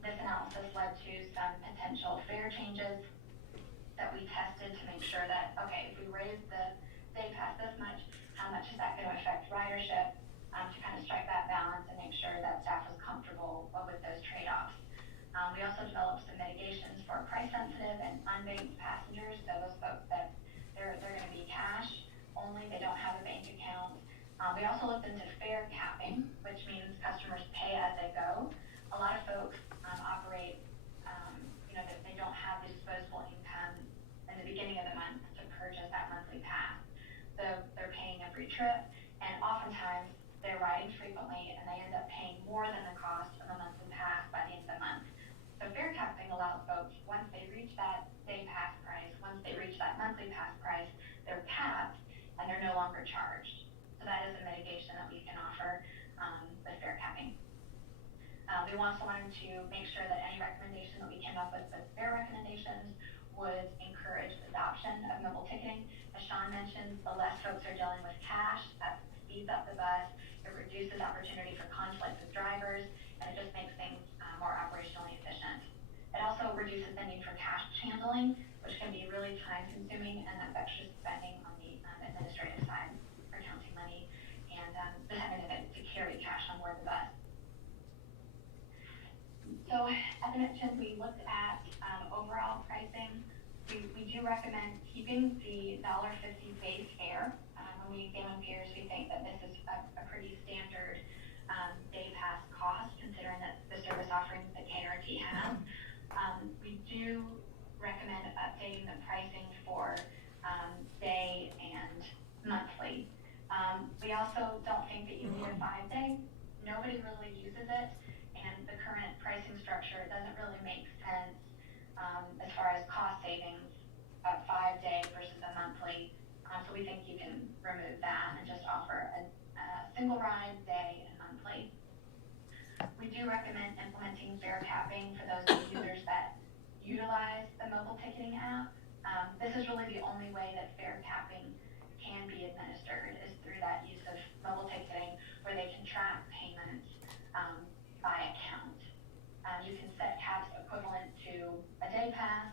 This analysis led to some potential fare changes that we tested to make sure that, okay, if we raise the day pass this much, how much is that going to affect ridership, to kind of strike that balance and make sure that staff was comfortable with those trade-offs. We also developed some mitigations for price-sensitive and unbanked passengers, so those folks that they're going to be cash only, they don't have a bank account. We also looked into fare capping, which means customers pay as they go. A lot of folks operate, that they don't have disposable income in the beginning of the month to purchase that monthly pass. So they're paying every trip, and oftentimes they're riding frequently, and they end up paying more than the cost of a monthly pass by the end of the month. So fare capping allows folks, once they reach that day pass price, once they reach that monthly pass price, they're capped, and they're no longer charged. So that is a mitigation that we can offer with fare capping. We also wanted to make sure that any recommendation that we came up with fare recommendations would encourage adoption of mobile ticketing. As Sean mentioned, the less folks are dealing with cash, that speeds up the bus, it reduces opportunity for conflict with drivers, and it just makes things more operationally efficient. It also reduces the need for cash handling, which can be really time consuming, and that's extra spending on the administrative side for counting money and just having to carry cash on board the bus. So as I mentioned, we looked at overall pricing. We do recommend keeping the $1.50 base fare. When we examine peers, we think that this is a pretty standard day pass cost, considering that the service offerings that KRT has. We do recommend updating the pricing for day and monthly. We also don't think that you need a 5-day. Nobody really uses it, and the current pricing structure doesn't really make sense as far as cost savings of 5-day versus a monthly. So we think you can remove that and just offer a single ride, day, and monthly. We do recommend implementing fare capping for those users that utilize the mobile ticketing app. This is really the only way that fare capping can be administered is through that use of mobile ticketing, where they can track payments by account. You can set caps equivalent to a day pass,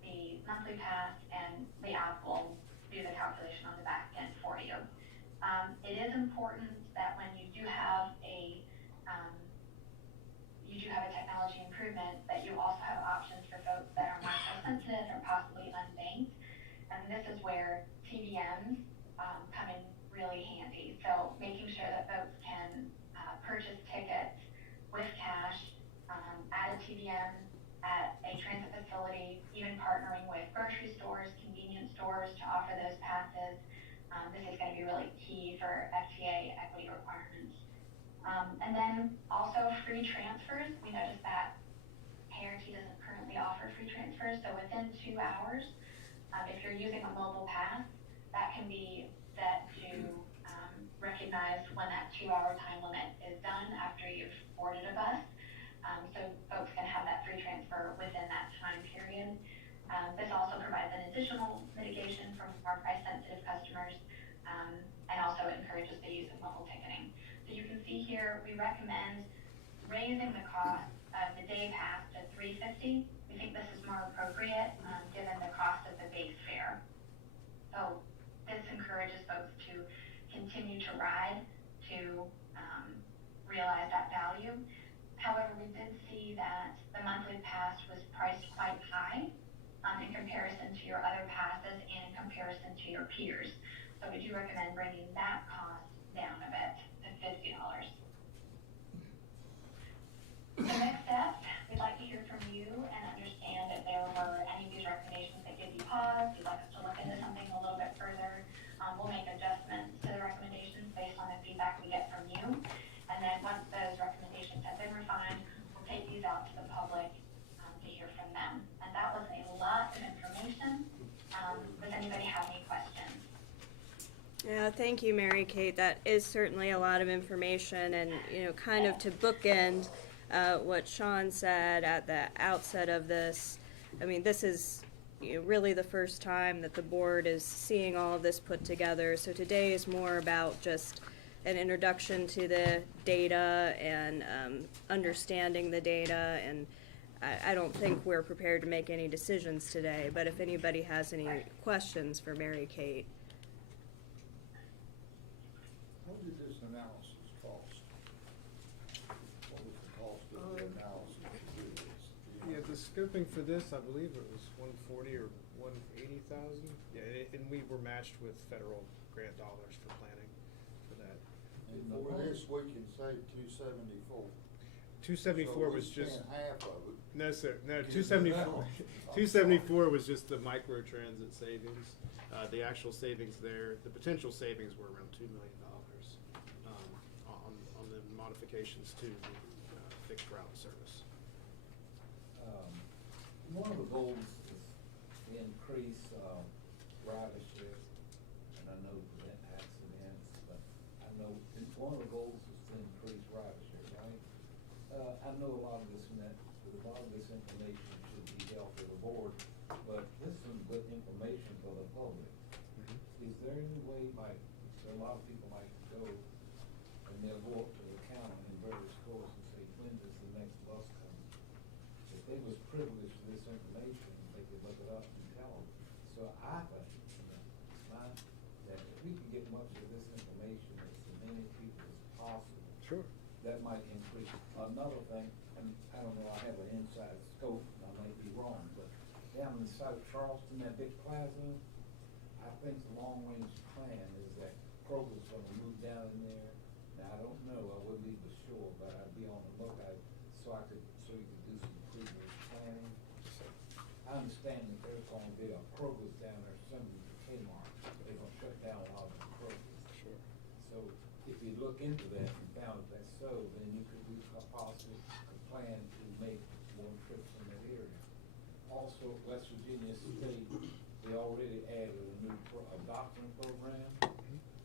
the monthly pass, and the app will do the calculation on the back end for you. It is important that when you do have a technology improvement, that you also have options for folks that are more price sensitive or possibly unbanked. And this is where TVMs come in really handy. So making sure that folks can purchase tickets with cash, add a TVM at a transit facility, even partnering with grocery stores, convenience stores to offer those passes. This is going to be really key for FTA equity requirements. And then also free transfers. We noticed that KRT doesn't currently offer free transfers, so within 2 hours, if you're using a mobile pass, that can be set to recognize when that 2-hour time limit is done after you've boarded a bus. So folks can have that free transfer within that time period. This also provides an additional mitigation from our price-sensitive customers, and also encourages the use of mobile ticketing. So you can see here, we recommend raising the cost of the day pass to $350. We think this is more appropriate given the cost of the base fare. So this encourages folks to continue to ride to realize that value. However, we did see that the monthly pass was priced quite high in comparison to your other passes and in comparison to your peers. So we do recommend bringing that cost down a bit to $50. The next step, we'd like to hear from you and understand if there were any of these recommendations that give you pause, you'd like us to look into something a little bit further. We'll make adjustments to the recommendations based on the feedback we get from you. And then once those recommendations have been refined, we'll take these out to the public to hear from them. And that was a lot of information. Does anybody have any questions? Yeah, thank you, Mary Kate. That is certainly a lot of information, and kind of to bookend what Sean said at the outset of this. I mean, this is really the first time that the board is seeing all of this put together. So today is more about just an introduction to the data and understanding the data, and I don't think we're prepared to make any decisions today, but if anybody has any questions for Mary Kate. What did this analysis cost? What was the cost of the analysis to do this? Yeah, the scoping for this, I believe it was 140 or 180,000. Yeah, and we were matched with federal grant dollars for planning for that. And for this, we can save 274. 274 So was we just spent half of it. no, sir. No, Get 274. it out. 274 was just the micro transit savings. The actual savings there, the potential savings were around $2 million on the modifications to the fixed route service. One of the goals is to increase ridership, and I know prevent accidents, but I know one of the goals is to increase ridership, right? I know a lot of this information should be held to the board, but this is some good information for the public. Is there any way, like, a lot of people might go and they'll go up to the counter in various stores and say, when does the next bus come? If they was privileged to this information, they could look it up and tell them. So I think, that if we can get much of this information to as many people as possible, Sure. that might increase. Another thing, and I don't know, I have an inside scope, and I may be wrong, but down in South Charleston, that big plaza, I think the long-range plan is that Kroger's gonna move down in there. Now, I don't know, I wouldn't be for sure, but I'd be on the lookout so you could do some previous planning. I understand that there's gonna be a Kroger's down there, similar to Kmart, they're gonna shut down a lot of the Kroger's. Sure. So if you look into that and found that so, then you could do a possible plan to make more trips in that area. Also, West Virginia State, they already added a new doctoring program,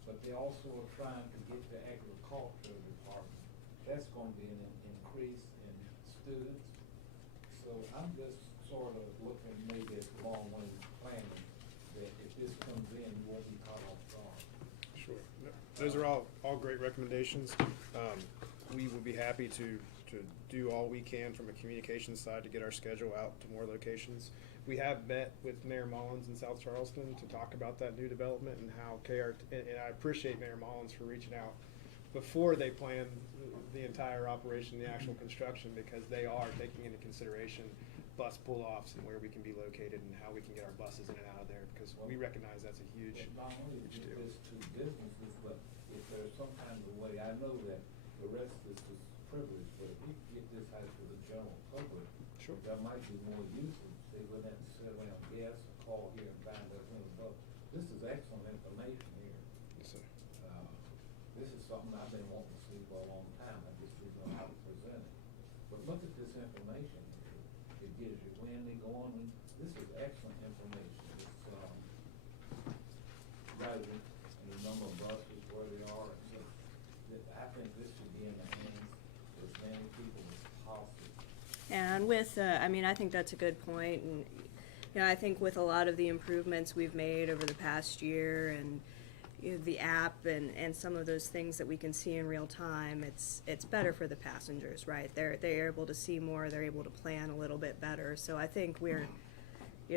but they also are trying to get the agriculture department. That's gonna be an increase in students. So I'm just sort of looking maybe at long-range planning, that if this comes in, you won't be caught off guard. Sure. No, those are all great recommendations. We will be happy to do all we can from a communications side to get our schedule out to more locations. We have met with Mayor Mullins in South Charleston to talk about that new development and how KRT, and I appreciate Mayor Mullins for reaching out before they plan the entire operation, the actual construction, because they are taking into consideration bus pull-offs and where we can be located and how we can get our buses in and out of there, because we recognize that's a huge, Not only huge is deal. this to businesses, but if there's some kind of way, I know that the rest of this is privileged, but if we can get this out to the general public, Sure. there might be more usage. They wouldn't have to sit around guess or call here and find out when the bus. This is excellent information here. Yes, sir. This is something I've been wanting to see for a long time. I just didn't know how to present it. But look at this information. It gives you when they go on. This is excellent information. It's rather than the number of buses, where they are. And so I think this should be in the hands of as many people as possible. And with, I mean, I think that's a good point, and I think with a lot of the improvements we've made over the past year, and the app and some of those things that we can see in real time, it's better for the passengers, right? They're able to see more, they're able to plan a little bit better. So I think we're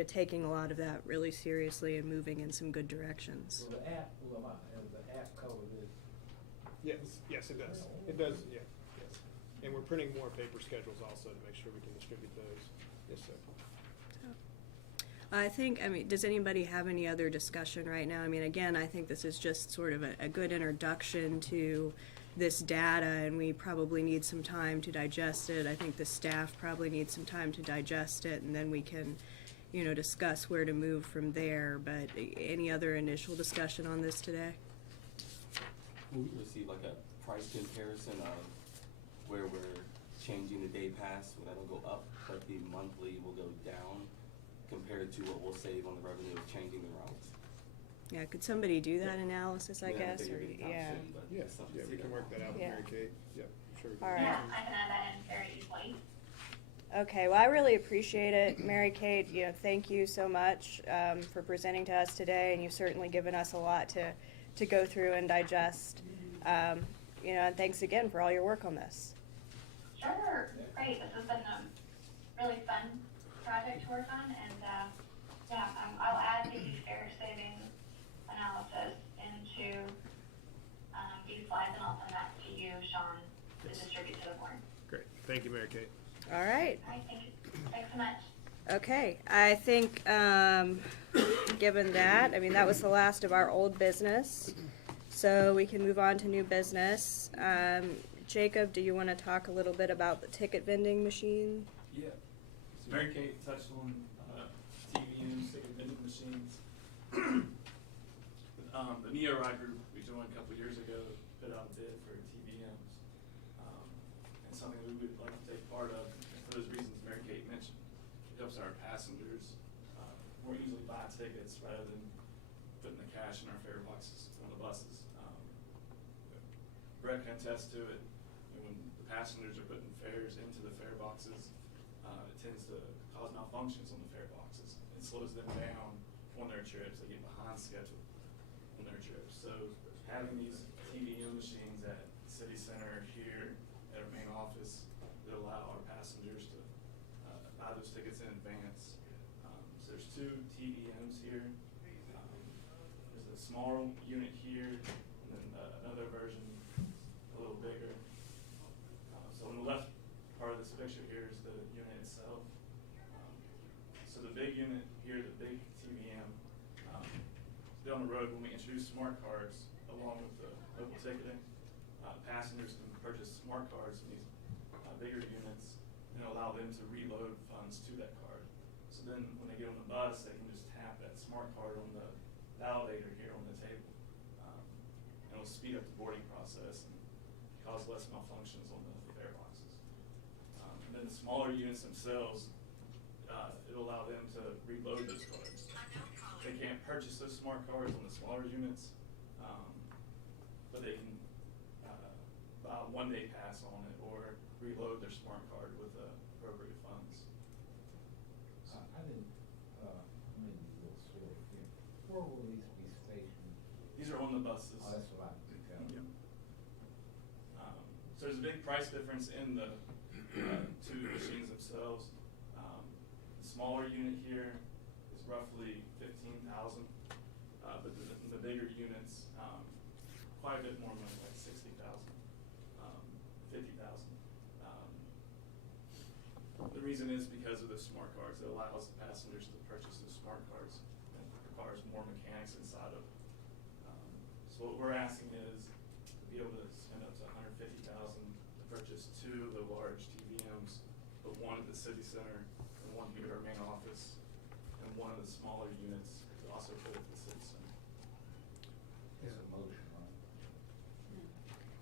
taking a lot of that really seriously and moving in some good directions. Will the app, has the app cover this? Yes, it does. It does, yeah, yes. And we're printing more paper schedules also to make sure we can distribute those. Yes, sir. I mean, does anybody have any other discussion right now? I mean, again, I think this is just sort of a good introduction to this data, and we probably need some time to digest it. I think the staff probably needs some time to digest it, and then we can, discuss where to move from there. But any other initial discussion on this today? We receive like a price comparison of where we're changing the day pass, well, that'll go up, but the monthly will go down compared to what we'll save on the revenue of changing the routes. Yeah, could somebody do that analysis, I Yeah, guess? figure Or, it out yeah. soon, but Yeah, it's something to we figure can work that out with Yeah. Mary Kate. Yep, sure we can. All right. Yeah, I can add that in very easily. Okay, well, I really appreciate it. Mary Kate, thank you so much for presenting to us today, and you've certainly given us a lot to go through and digest. And thanks again for all your work on this. Sure, great, this has been a really fun project to work on, and, I'll add the fare savings analysis into, these slides, and I'll send that to you, Sean, to distribute to the board. Great. Thank you, Mary Kate. All right. All right, thank you, thanks so much. Okay, I think, given that, I mean, that was the last of our old business, so we can move on to new business. Jacob, do you want to talk a little bit about the ticket vending machine? Yeah, so Mary Kate touched on TVMs, ticket vending machines. The Neo Ride Group we joined a couple years ago put out a bid for TVMs, and something we would like to take part of. And for those reasons Mary Kate mentioned, it helps our passengers more easily buy tickets rather than putting the cash in our fare boxes on the buses. Brett can attest to it. When the passengers are putting fares into the fare boxes, it tends to cause malfunctions on the fare boxes. It slows them down on their trips. They get behind schedule on their trips. So having these TVM machines at City Center here at our main office that allow our passengers to buy those tickets in advance. So there's two TVMs here. There's a small unit here, and then another version a little bigger. So on the left part of this picture here is the unit itself. So the big unit here, the big TVM, down the road when we introduce smart cards along with the local ticketing, passengers can purchase smart cards in these bigger units and allow them to reload funds to that card. So then when they get on the bus, they can just tap that smart card on the validator here on the table. And it'll speed up the boarding process and cause less malfunctions on the fare boxes. And then the smaller units themselves, it'll allow them to reload those cards. They can't purchase those smart cards on the smaller units, but they can buy a one-day pass on it or reload their smart card with appropriate funds. I didn't, maybe a little short here. Where will these be stationed? These are on the buses. Oh, that's what I can tell. Yeah. So there's a big price difference in the two machines themselves. The smaller unit here is roughly $15,000, but the bigger units, quite a bit more money, like $60,000, $50,000. The reason is because of the smart cards. It allows the passengers to purchase the smart cards and requires more mechanics inside of it. So what we're asking is to be able to spend up to $150,000 to purchase two of the large TVMs, but one at the city center and one here at our main office, and one of the smaller units to also put at the city center. It's a motion, right?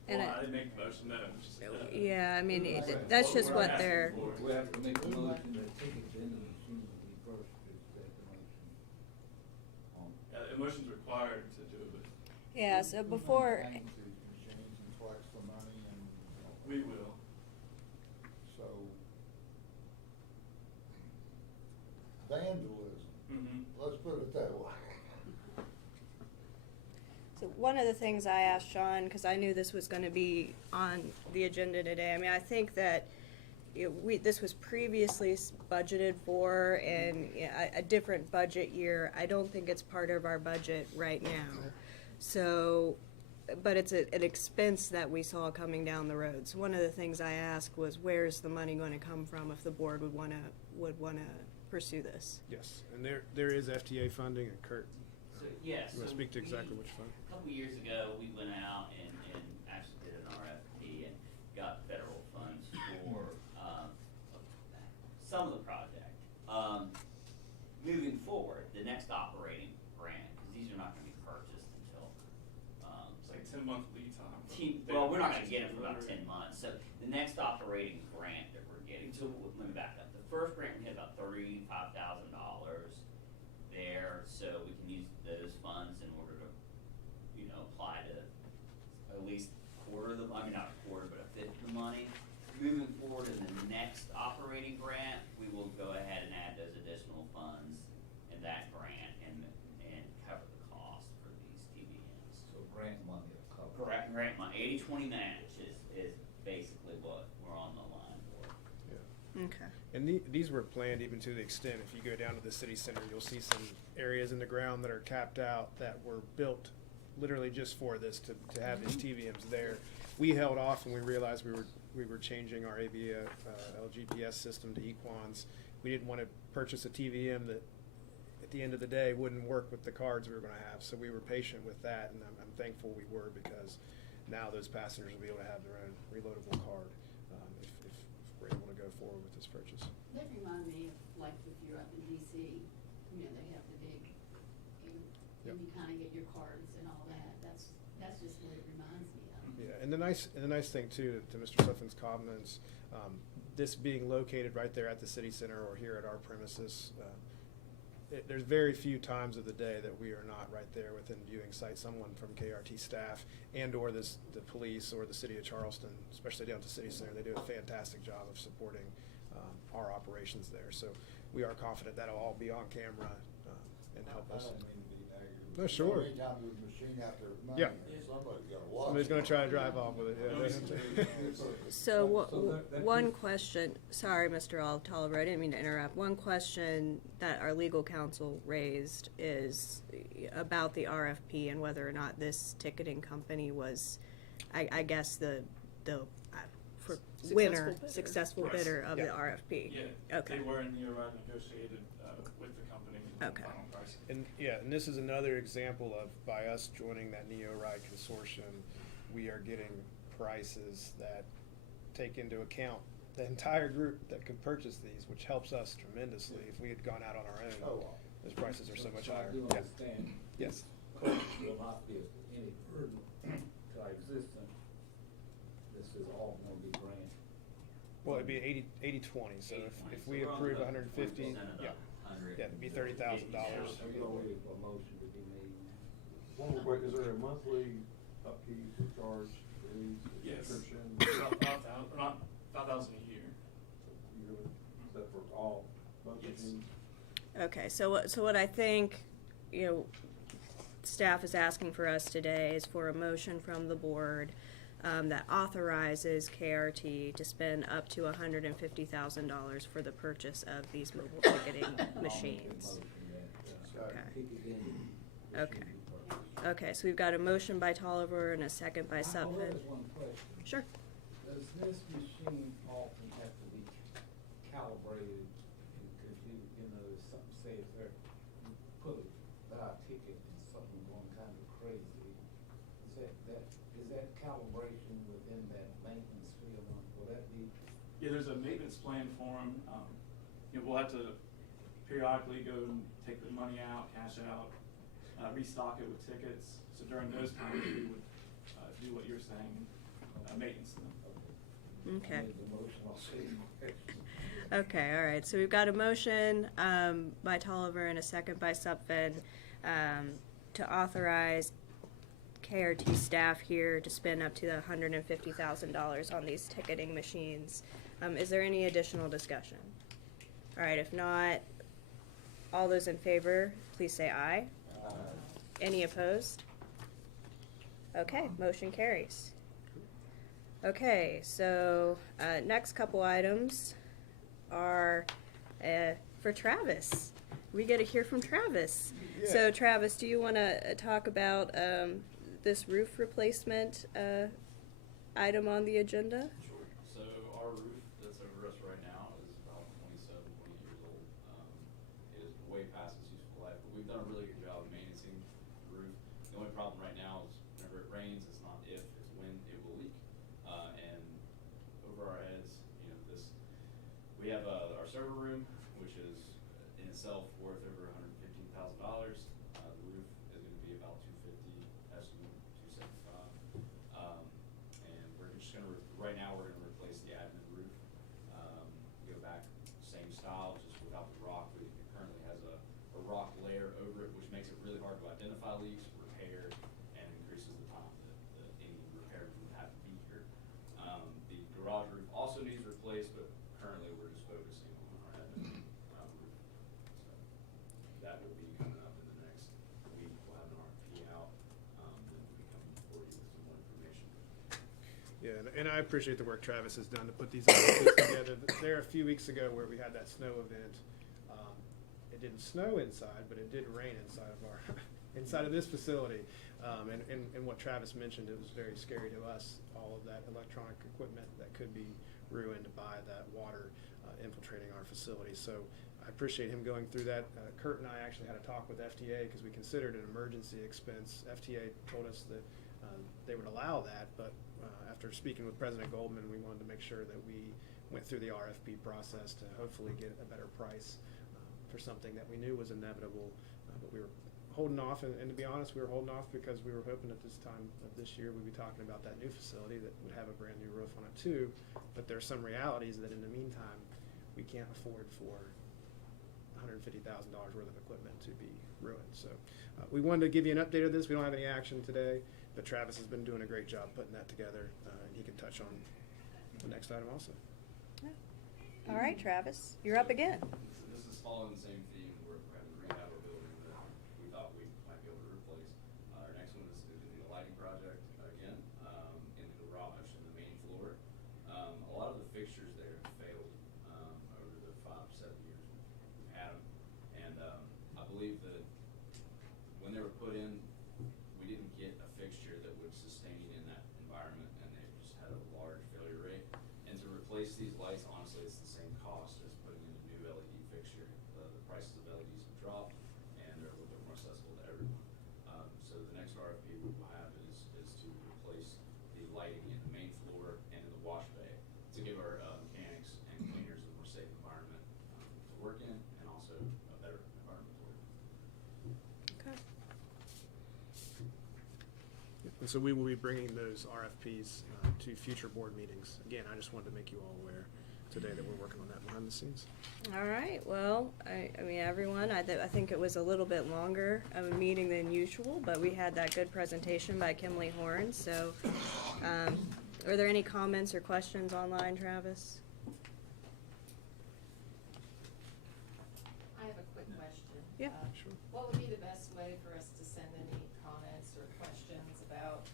And Well, I didn't make the motion, no. Just, Yeah, I mean, that's just what they're. We have to make a motion that ticket vending machines will be purchased, is that the motion? A motion's required to do it. Yeah, so before, Change these machines and flex the money and. We will. So. Vandalism, Mm-hmm. let's put it that way. so one of the things I asked Sean, because I knew this was going to be on the agenda today, I mean, I think that this was previously budgeted for in a different budget year. I don't think it's part of our budget right now. So, but it's an expense that we saw coming down the road. So one of the things I asked was, where's the money going to come from if the board would want to pursue this? Yes, and there is FTA funding, and Kurt, So, yeah, you want to speak to exactly which fund? A couple years ago, we went out and actually did an RFP and got federal funds for some of the project. Moving forward, the next operating grant, because these are not going to be purchased until It's like a 10-month lead time. well, we're not going to get it for about 10 months. So the next operating grant that we're getting, so let me back up. The first grant we had about $35,000 there, so we can use those funds in order to, apply to at least quarter the, I mean, not a quarter, but a fifth of the money. Moving forward in the next operating grant, we will go ahead and add those additional funds in that grant and cover the cost for these TBMs. So grant money will cover. Correct, grant money, 80-20 match is basically what we're on the line for. Yeah. Okay. And these were planned even to the extent, if you go down to the city center, you'll see some areas in the ground that are capped out that were built literally just for this, to have these TVMs there. We held off when we realized we were changing our LGPS system to Equans. We didn't want to purchase a TVM that at the end of the day wouldn't work with the cards we were going to have. So we were patient with that, and I'm thankful we were, because now those passengers will be able to have their own reloadable card if we're able to go forward with this purchase. That remind me of, like, if you're up in DC, they have the big, Yep. and you kind of get your cards and all that. That's just what it reminds me of. Yeah, and the nice thing too, to Mr. Suffin's comments, this being located right there at the city center or here at our premises, there's very few times of the day that we are not right there within viewing sight. Someone from KRT staff and/or the police or the city of Charleston, especially down at the city center, they do a fantastic job of supporting our operations there. So we are confident that'll all be on camera and help us. I don't mean to be negative. No, sure. Anytime there's a machine out there with money, Yeah. somebody's gotta watch. Somebody's going to try to it. drive off with it. Yeah. So that one is- question, sorry, Mr. Tolliver, I didn't mean to interrupt. One question that our legal counsel raised is about the RFP and whether or not this ticketing company was, I guess, the successful Right. bidder of the Yeah. RFP. Yeah, Okay. they were in the ride negotiated with the company in Okay. final pricing. And this is another example of, by us joining that NeoRide consortium, we are getting prices that take into account the entire group that could purchase these, which helps us tremendously. If we had gone out on our own, Oh, those prices are so much higher. I do Yeah. understand. Yes. Cost will not be any burden to our existence. This is all gonna be grant. Well, it'd be 80-20, so if we approve 150, yeah, it'd be $30,000. Are you ready for a motion to be made? One more question, is there a monthly upkeep or charge for these Yes. subscription? About 5,000 a year. Yearly? Is that for all both Yes. machines? Okay, so what I think, staff is asking for us today is for a motion from the board that authorizes KRT to spend up to $150,000 for the purchase of these mobile ticketing machines. Okay. Okay, so we've got a motion by Tolliver and a second by Sutphin. There's one question. Sure. Does this machine often have to be calibrated? Because something say if they're, you buy a ticket and something going kind of crazy, is that calibration within that maintenance field? Will that be? Yeah, there's a maintenance plan for them. We'll have to periodically go and take the money out, cash out, restock it with tickets. So during those times, we would do what you're saying, maintenance them. Okay. I made the motion, I'll say the question. Okay, all right, so we've got a motion by Tolliver and a second by Sutphin to authorize KRT staff here to spend up to $150,000 on these ticketing machines. Is there any additional discussion? All right, if not, all those in favor, please say aye. Any opposed? Okay, motion carries. Okay, so next couple items are for Travis. We get to hear from Travis. Yeah. So Travis, do you want to talk about this roof replacement item on the agenda? Sure. So our roof that's over us right now is about 27, 28 years old. It is way past its useful life, but we've done a really good job of maintaining the roof. The only problem right now is whenever it rains, it's not if, it's when it will leak. And over our heads, we have our server room, which is in itself worth over $115,000. The roof is going to be about $250,000, estimate $275,000. And we're just going to, right now, we're going to replace the admin roof. Go back, same style, just without the rock. It currently has a rock layer over it, which makes it really hard to identify leaks, repair, and increases the time that any repair would have to be here. The garage roof also needs replaced, but currently we're just focusing on our admin roof. So that will be coming up in the next week. We'll have an RFP out, then we'll be coming for you with some more information. Yeah, and I appreciate the work Travis has done to put these items together. There a few weeks ago where we had that snow event, it didn't snow inside, but it did rain inside of our inside of this facility. And what Travis mentioned, it was very scary to us, all of that electronic equipment that could be ruined by that water infiltrating our facility. So I appreciate him going through that. Kurt and I actually had a talk with FTA because we considered an emergency expense. FTA told us that they would allow that, but after speaking with President Goldman, we wanted to make sure that we went through the RFP process to hopefully get a better price for something that we knew was inevitable, but we were holding off, and to be honest, we were holding off because we were hoping at this time of this year we'd be talking about that new facility that would have a brand new roof on it too, but there's some realities that in the meantime, we can't afford for $150,000 worth of equipment to be ruined. So we wanted to give you an update of this. We don't have any action today, but Travis has been doing a great job putting that together, and he can touch on the next item also. Yeah. All right, Travis, you're up again. This is following the same theme. We're having to rehab a building that we thought we might be able to replace. Our next one is the lighting project again in the garage in the main floor. A lot of the fixtures there have failed over the 5-7 years we've had them, and I believe that when they were put in, we didn't get a fixture that would sustain in that environment, and they just had a large failure rate. And to replace these lights, honestly, it's the same cost as putting in a new LED fixture. The prices of LEDs have dropped, and they're a little bit more accessible to everyone. So the next RFP we will have is to replace the lighting in the main floor and in the wash bay to give our mechanics and cleaners a more safe environment to work in, and also a better environment to work in. Okay. And so we will be bringing those RFPs to future board meetings. Again, I just wanted to make you all aware today that we're working on that behind the scenes. All right, well, I mean, everyone, I think it was a little bit longer of a meeting than usual, but we had that good presentation by Kimley Horn, so, are there any comments or questions online, Travis? I have a quick question. Yeah, sure. What would be the best way for us to send any comments or questions about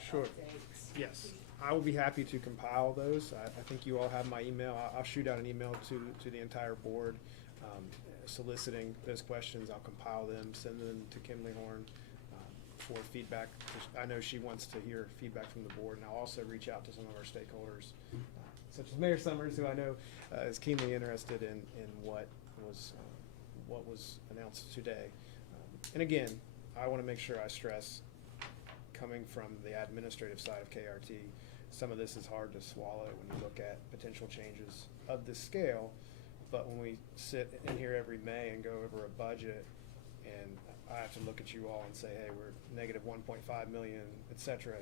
Sure. updates? Yes, I will be happy to compile those. I think you all have my email. I'll shoot out an email to the entire board soliciting those questions. I'll compile them, send them to Kimley Horn for feedback. I know she wants to hear feedback from the board, and I'll also reach out to some of our stakeholders, such as Mayor Summers, who I know is keenly interested in what was announced today. And again, I want to make sure I stress, coming from the administrative side of KRT, some of this is hard to swallow when you look at potential changes of this scale. But when we sit in here every May and go over a budget, and I have to look at you all and say, hey, we're negative 1.5 million, et cetera.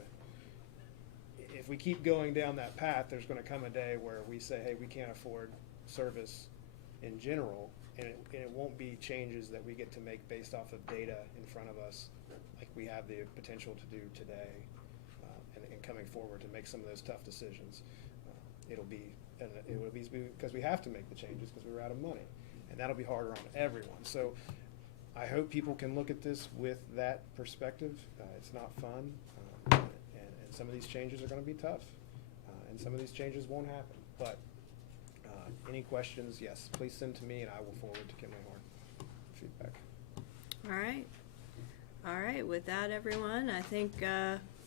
If we keep going down that path, there's going to come a day where we say, hey, we can't afford service in general, and it won't be changes that we get to make based off of data in front of us, like we have the potential to do today, and coming forward to make some of those tough decisions. It will be because we have to make the changes because we're out of money, and that'll be harder on everyone. So I hope people can look at this with that perspective. It's not fun. some of these changes are gonna be tough, and some of these changes won't happen, but, any questions, yes, please send to me and I will forward to Kimley Horn feedback. All right. All right, with that, everyone, I think,